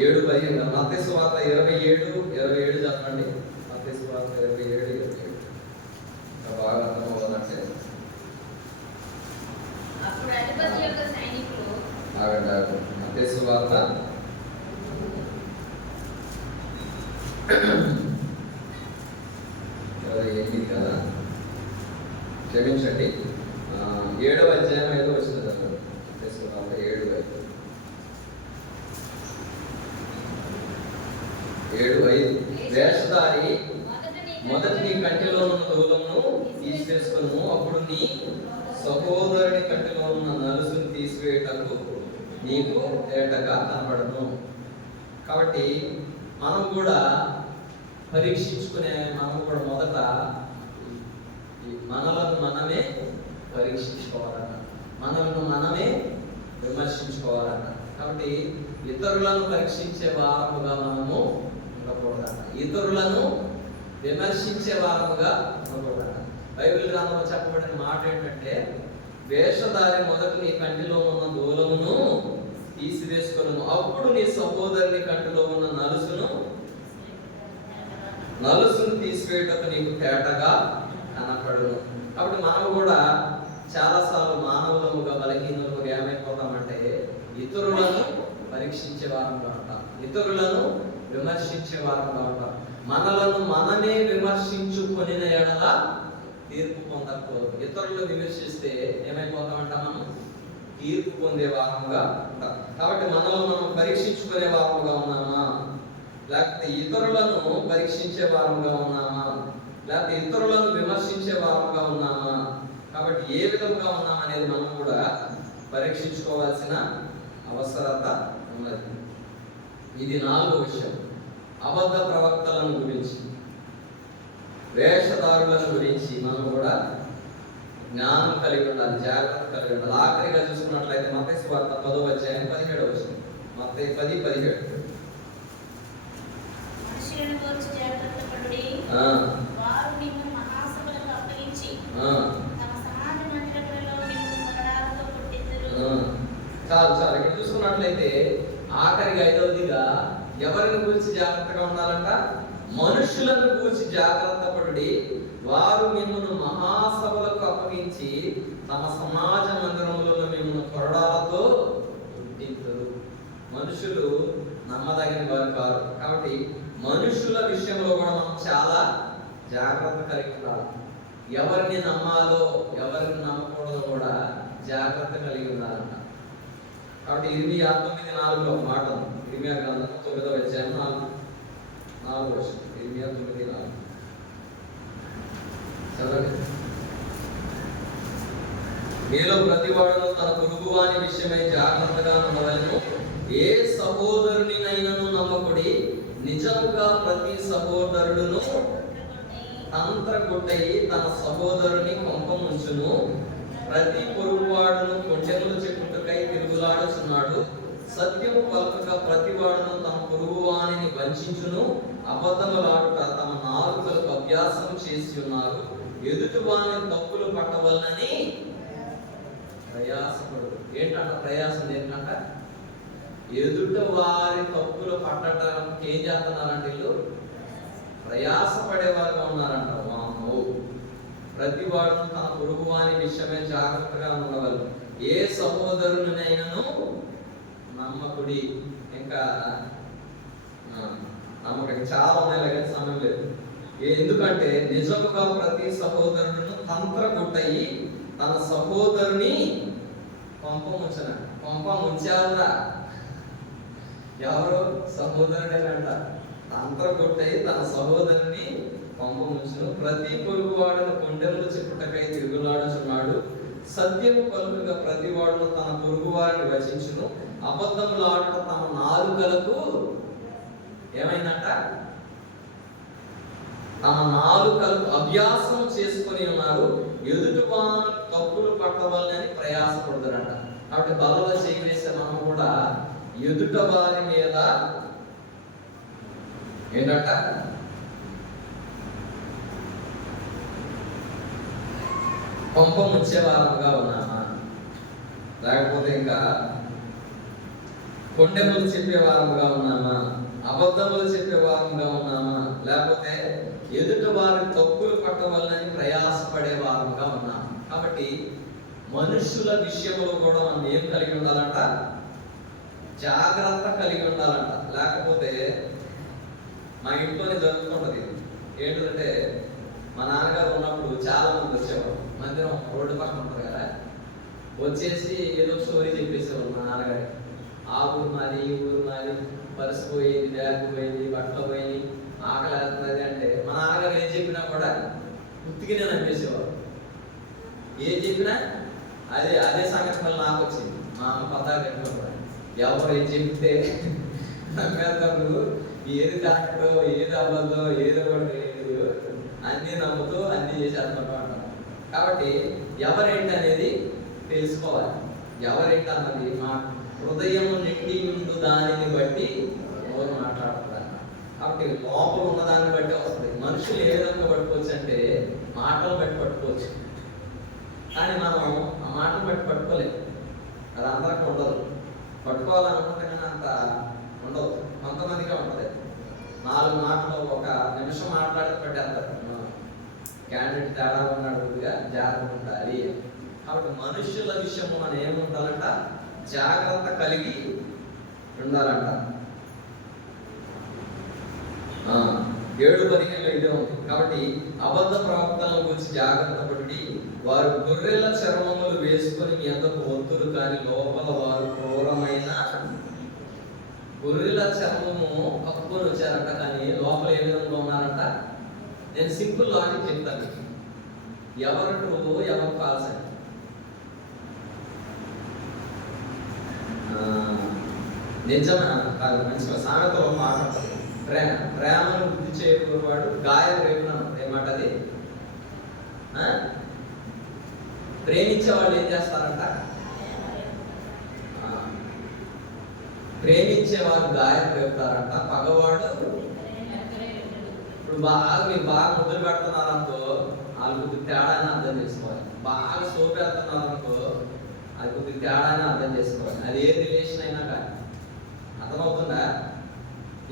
7:15. మత్తయి సువార్త 27:27 చెప్పండి. మత్తయి సువార్త 27:27 బాగా అర్థం అవ్వాలంటే మత్తయి సువార్త 28 కదా, క్షమించండి, 7వ అధ్యాయం 5వ వచనం చదవండి. మత్తయి సువార్త 7:5. వేషధారి మొదటి నీ కంటిలో ఉన్న దూలమును తీసివేసుకును, అప్పుడు నీ సహోదరుని కంటిలో ఉన్న నలుసును తీసివేయటకు నీకు తేటగా కనపడను. కాబట్టి మనం కూడా పరీక్షించుకునే, మనం కూడా మొదట మనలను మనమే పరీక్షించుకోవాలన్న, మనలను మనమే విమర్శించుకోవాలన్న. కాబట్టి ఇతరులను పరీక్షించే వారముగా మనము ఉండకూడదన్న, ఇతరులను విమర్శించే వారముగా ఉండకూడదన్న. బైబిల్ గ్రంథంలో చెప్పబడిన మాట ఏంటంటే, వేషధారి మొదట నీ కంటిలో ఉన్న దూలమును తీసివేసుకొను, అప్పుడు నీ సహోదరుని కంటిలో ఉన్న నలుసును తీసివేయటకు నీకు తేటగా కనపడును. కాబట్టి మనం కూడా చాలాసార్లు మానవులముగా బలహీనులుగా ఏమైపోతామంటే, ఇతరులను పరీక్షించే వారంగా ఉంటాం, ఇతరులను విమర్శించే వారంగా ఉంటాం. మనలను మనమే విమర్శించుకొని ఎడల తీర్పు పొందకూడదు. ఇతరులను విమర్శిస్తే ఏమైపోతామంట, మనం తీర్పు పొందే వారంగా ఉంటాం. కాబట్టి మనల్ని మనం పరీక్షించుకునే వారంగా ఉన్నామా, లేకపోతే ఇతరులను పరీక్షించే వారంగా ఉన్నామా, లేకపోతే ఇతరులను విమర్శించే వారంగా ఉన్నామా? కాబట్టి ఏ విధంగా ఉన్నామనేది మనం కూడా పరీక్షించుకోవాల్సిన అవసరత ఉన్నది. ఇది 4వ విషయం. అబద్ధ ప్రవక్తలను గురించి, వేషధారులను గురించి మనం కూడా జ్ఞానం కలిగి ఉండాలి, జాగ్రత్త కలిగి ఉండాలి. ఆఖరిగా చూసుకున్నట్లయితే మత్తయి సువార్త 10వ అధ్యాయం 17వ వచనం. మత్తయి 10:17. చాలు ఇక్కడ చూసుకున్నట్లయితే ఆఖరిగా 5వదిగా ఎవరిని గురించి జాగ్రత్తగా ఉండాలంట, మనుషులను గురించి జాగ్రత్త పడి వారు మిమ్మల్ని మహాసభలకు అప్పగించి తమ సమాజ మందిరములలో మిమ్మల్ని కొరడాలతో కొట్టించరు. మనుషులు నమ్మదగిన వారు కాదు. కాబట్టి మనుషుల విషయంలో కూడా మనం చాలా జాగ్రత్త కలిగి ఉండాలి. ఎవరిని నమ్మాలో ఎవరిని నమ్మకూడదో కూడా జాగ్రత్త కలిగి ఉండాలంట. కాబట్టి ఇర్మియా 9:4 ఒక మాట ఉంది. ఇర్మియా గ్రంథం 9వ అధ్యాయం 4వ వచనం. ఇర్మియా 9:4 చదవండి. మీలో ప్రతివాడును తన పొరుగువాని విషయమై జాగ్రత్తగా ఉండవలెను. ఏ సహోదరునినైనను నమ్మకుడి, నిజముగా ప్రతి సహోదరుడును తంత్రగుట్టయి తన సహోదరుని కొంపముంచును. ప్రతి పొరుగువాడును కొంచెములు చెప్పుటకై తిరుగులాడుచున్నాడు. సత్యము పలుకక ప్రతివాడును తన పొరుగువానిని వంచును. అబద్ధములాడుట తమ నాలుకలకు అభ్యాసం చేసి ఉన్నారు. ఎదుటివాని తప్పులు పట్టవలనని ప్రయాసపడు. ఏంటంట ప్రయాసం? ఏంటంట? ఎదుట వారి తప్పులు పట్టడానికి ఏం చేస్తున్నారంటే వీళ్ళు ప్రయాసపడేవారుగా ఉన్నారంట. వామ్మో! ప్రతి వాడు తన పొరుగువాని విషయమే జాగ్రత్తగా ఉండవాలి. ఏ సహోదరునినైనను నమ్మకుడి. ఇంకా నమ్మకం చాలా ఉన్నాయి, కానీ సమయం లేదు. ఎందుకంటే నిజముగా ప్రతి సహోదరుడును తంత్రగుట్టయి తన సహోదరుని కొంప ముంచావురా. ఎవరు? సహోదరుడేనంట. తంత్రగుట్టయి తన సహోదరుని కొంప ముంచును. ప్రతి పొరుగువాడును కొండెములు చెప్పుటకై తిరుగులాడుచున్నాడు. సత్యము పలుకగా ప్రతి వాడును తన పొరుగువారిని వచించును. అబద్ధములాడుట తమ నాలుకలకు ఏమైందంట? తమ నాలుకలకు అభ్యాసం చేసుకొని ఉన్నారు. ఎదుటి వారు తప్పులు పట్టవాలని ప్రయాసపడుతారంట. కాబట్టి బలలో చేయి వేసే మనం కూడా ఎదుట వారి మీద ఏంటంట? కొంప ముంచే వారముగా ఉన్నామా, లేకపోతే ఇంకా కొండెములు చెప్పే వారముగా ఉన్నామా, అబద్ధములు చెప్పే వారముగా ఉన్నామా, లేకపోతే ఎదుటి వారి తప్పులు పట్టవలనని ప్రయాసపడే వారముగా ఉన్నామా? కాబట్టి మనుషుల విషయంలో కూడా మనం ఏం కలిగి ఉండాలంట? జాగ్రత్త కలిగి ఉండాలంట. లేకపోతే మా ఇంట్లోనే జరుగుతుంటది. ఏంటంటే మా నాన్నగారు ఉన్నప్పుడు చాలా మంది వచ్చేవారు. మందిరం రోడ్డు పక్కన ఉంటుంది కదా, వచ్చేసి ఏదో స్టోరీ చెప్పేసేవారు మా నాన్నగారి. ఆ ఊరు మాది, ఈ ఊరు మాది, పర్సు పోయింది, బ్యాగ్ పోయింది, బట్టలు పోయింది, ఆకలి వేస్తుంది అంటే మా నాన్నగారు ఏం చెప్పినా కూడా ఉత్తికినే నమ్మేసేవారు. ఏం చెప్పినా అదే సంగతి వల్ల నాకు వచ్చింది. మా అమ్మ పద్దా కట్టినప్పుడు ఎవరు ఏం చెప్తే నమ్మేటప్పుడు ఏది కరెక్టో ఏది అవ్వదో ఏదో కూడా తెలియదు, అన్నీ నమ్ముతూ అన్నీ చేసేస్తున్నట్టు అంటారు. కాబట్టి ఎవరేంటి అనేది తెలుసుకోవాలి. ఎవరేంటి అన్నది మా హృదయం నిండి ఉండు దానిని బట్టి ఎవరు మాట్లాడుతున్నారు. కాబట్టి లోపల ఉన్న దాన్ని బట్టి వస్తుంది. మనుషులు ఏ విధంగా పట్టుకోవచ్చు అంటే మాటలు బట్టి పట్టుకోవచ్చు, కానీ మనం ఆ మాటలు బట్టి పట్టుకోలేము. అది అందరికీ ఉండదు. పట్టుకోవాలనుకుంటే కానీ అంత ఉండదు, కొంతమందిగా ఉంటుంది. 4 మాటలు ఒక నిమిషం మాట్లాడితే పట్టేస్తారు. క్యాండిడేట్ తేడా ఉన్నట్టుగా జాగ్రత్త ఉండాలి. కాబట్టి మనుషుల విషయము మనం ఏముండాలంట, జాగ్రత్త కలిగి ఉండాలంట. 7:15 ఇదే ఉంది. కాబట్టి అబద్ధ ప్రవక్తల గురించి జాగ్రత్త పడి వారు గొర్రెల చర్మములు వేసుకొని మీ అందరూ వద్దురు, కానీ లోపల వారు క్రూరమైన గొర్రెల చర్మము కప్పుకొని వచ్చారంట, కానీ లోపల ఏ విధంగా ఉన్నారంట. నేను సింపుల్ లాజిక్ చెప్తాను. ఎవరు కాల్సండి. నిజమే కాదు, మంచిగా సామెతలో మాట్లాడతారు. ప్రేమను వృద్ధి చేయకూడవాడు గాయం రేపునను. ఏమంటది? ప్రేమించే వాళ్ళు ఏం చేస్తారంట, ప్రేమించేవారు గాయం రేపుతారంట. పగవాడు ఇప్పుడు మీరు బాగా ముద్దులు పెడుతున్నారనుకో, వాళ్ళు కొద్దిగా తేడాని అర్థం చేసుకోవాలి. బాగా సోపు పెడుతున్నారనుకో, అది కొద్దిగా తేడాని అర్థం చేసుకోవాలి. అది ఏ రిలేషన్ అయినా కానీ అర్థమవుతుందా?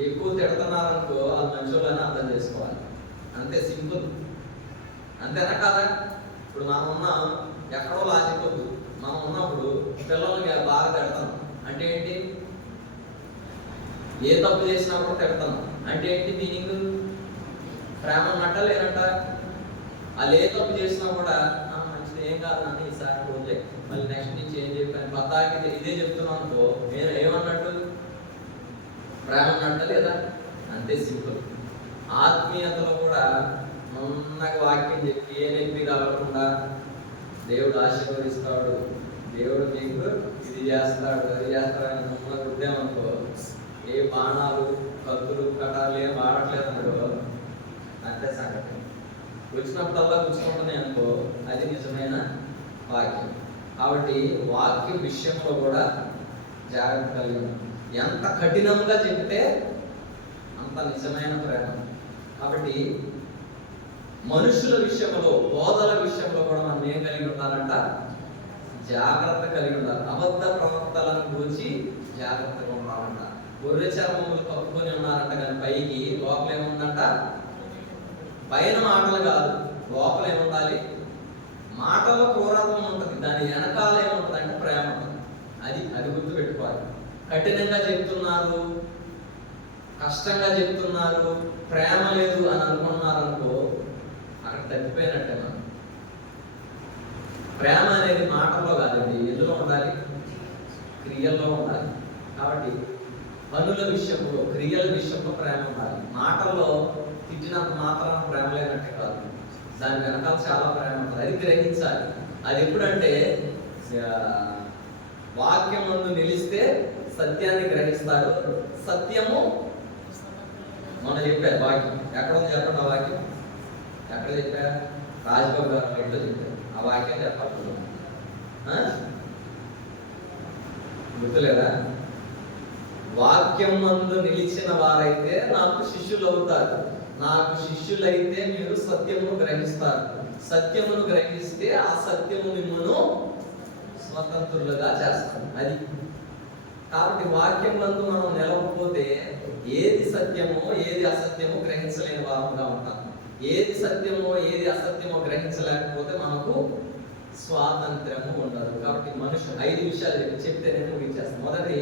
ఎక్కువ తిడుతున్నారనుకో, వాళ్ళు మంచోళ్ళని అర్థం చేసుకోవాలి. అంతే, సింపుల్. అంతేనా కాదా? ఇప్పుడు మనం ఉన్నాం, ఎక్కడో లాజిక్ వద్దు. మనం ఉన్నప్పుడు పిల్లల్ని బాగా తిడతాం అంటే ఏంటి? ఏ తప్పు చేసినా కూడా తిడతాం అంటే ఏంటి మీనింగ్? ప్రేమ ఉన్నట్ట లేనట్ట? వాళ్ళు ఏ తప్పు చేసినా కూడా మంచిది, ఏం కాదు అని ఈసారి పోతే మళ్ళీ నెక్స్ట్ నుంచి ఏం చెప్పాను పతాకి ఇదే చెప్తున్నాను అనుకో, నేను ఏమన్నట్టు? ప్రేమ ఉన్నట్ట లేదా? అంతే, సింపుల్. ఆత్మీయతలో కూడా మొన్నగా వాక్యం చెప్పి ఏ నొప్పి కలగకుండా దేవుడు ఆశీర్వదిస్తాడు, దేవుడు మీకు ఇది చేస్తాడు, అది చేస్తాడని మొన్న ఉద్యమనుకో, ఏ బాణాలు కత్తులు కటాలు ఏం వాడట్లేదు అనుకో, అంతే సంగతి. వచ్చినప్పుడల్లా కూర్చుకుంటున్నాయి అనుకో, అది నిజమైన వాక్యం. కాబట్టి వాక్యం విషయంలో కూడా జాగ్రత్త కలిగి ఎంత కఠినంగా చెప్తే అంత నిజమైన ప్రేమ. కాబట్టి మనుషుల విషయంలో, బోధల విషయంలో కూడా మనం ఏం కలిగి ఉండాలంట, జాగ్రత్త కలిగి ఉండాలి. అబద్ధ ప్రవక్తలను గురించి జాగ్రత్తగా ఉండాలంట. గొర్రె చర్మములు కప్పుకొని ఉన్నారంట, కానీ పైకి లోపల ఏముందంట? పైన మాటలు కాదు, లోపల ఏముండాలి? మాటలో క్రూరత్వం ఉంటుంది, దాని వెనకాల ఏముంటుంది అంటే ప్రేమ ఉంటుంది. అది గుర్తు పెట్టుకోవాలి. కఠినంగా చెప్తున్నారు, కష్టంగా చెప్తున్నారు, ప్రేమ లేదు అని అనుకున్నారనుకో, అక్కడ తప్పిపోయినట్టే. మనం ప్రేమ అనేది మాటల్లో కాదండి, ఎందులో ఉండాలి? క్రియల్లో ఉండాలి. కాబట్టి పనుల విషయంలో, క్రియల విషయంలో ప్రేమ ఉండాలి. మాటల్లో తిట్టినంత మాత్రం ప్రేమ లేనట్టే కాదు, దాని వెనకాల చాలా ప్రేమ ఉంటుంది. అది గ్రహించాలి. అది ఎప్పుడంటే వాక్యం ముందు నిలిస్తే సత్యాన్ని గ్రహిస్తారు. సత్యము మొన్న చెప్పారు వాక్యం. ఎక్కడ ఉంది చెప్పండి ఆ వాక్యం? ఎక్కడ చెప్పారు? రాజబాబు గారు ఇంట్లో చెప్పారు. ఆ వాక్యం చెప్పాలి, గుర్తులేదా? వాక్యం మందు నిలిచిన వారైతే నాకు శిష్యులు అవుతారు, నాకు శిష్యులైతే మీరు సత్యమును గ్రహిస్తారు, సత్యమును గ్రహిస్తే ఆ సత్యము మిమ్మల్ని స్వతంత్రులుగా చేస్తాం. అది కాబట్టి వాక్యం నందు మనం నిలవకపోతే ఏది సత్యమో ఏది అసత్యమో గ్రహించలేని వారంగా ఉంటాం. ఏది సత్యమో ఏది అసత్యమో గ్రహించలేకపోతే మనకు స్వాతంత్ర్యము ఉండదు. కాబట్టి మనుషులు 5 విషయాలు చెప్తే నేను ముగించేస్తాను. మొదటి,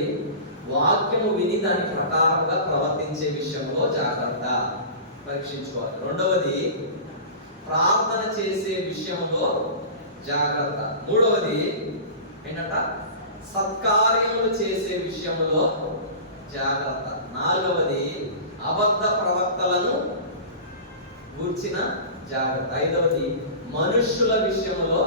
వాక్యము విని దాని ప్రకారంగా ప్రవర్తించే విషయంలో జాగ్రత్త, పరీక్షించుకోవాలి. రెండవది, ప్రార్థన చేసే విషయంలో జాగ్రత్త. మూడవది ఏంటంట, సత్కార్యములు చేసే విషయంలో జాగ్రత్త. నాలుగవది, అబద్ధ ప్రవక్తలను గూర్చిన జాగ్రత్త. ఐదవది, మనుష్యుల విషయంలో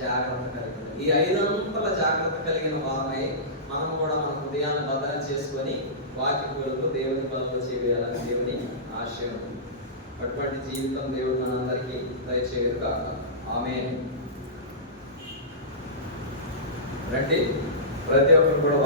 జాగ్రత్త కలిగిన. ఈ 5 జాగ్రత్త కలిగిన వారమై మనం కూడా మన హృదయాన్ని భద్రత చేసుకొని వాక్య కొరకు దేవుని పనులు చేయాలని దేవుని ఆశయం. అటువంటి జీవితం దేవుడు మనందరికీ దయచేయరు కాక. ఆమేన్. రండి ప్రతి ఒక్కరు కూడా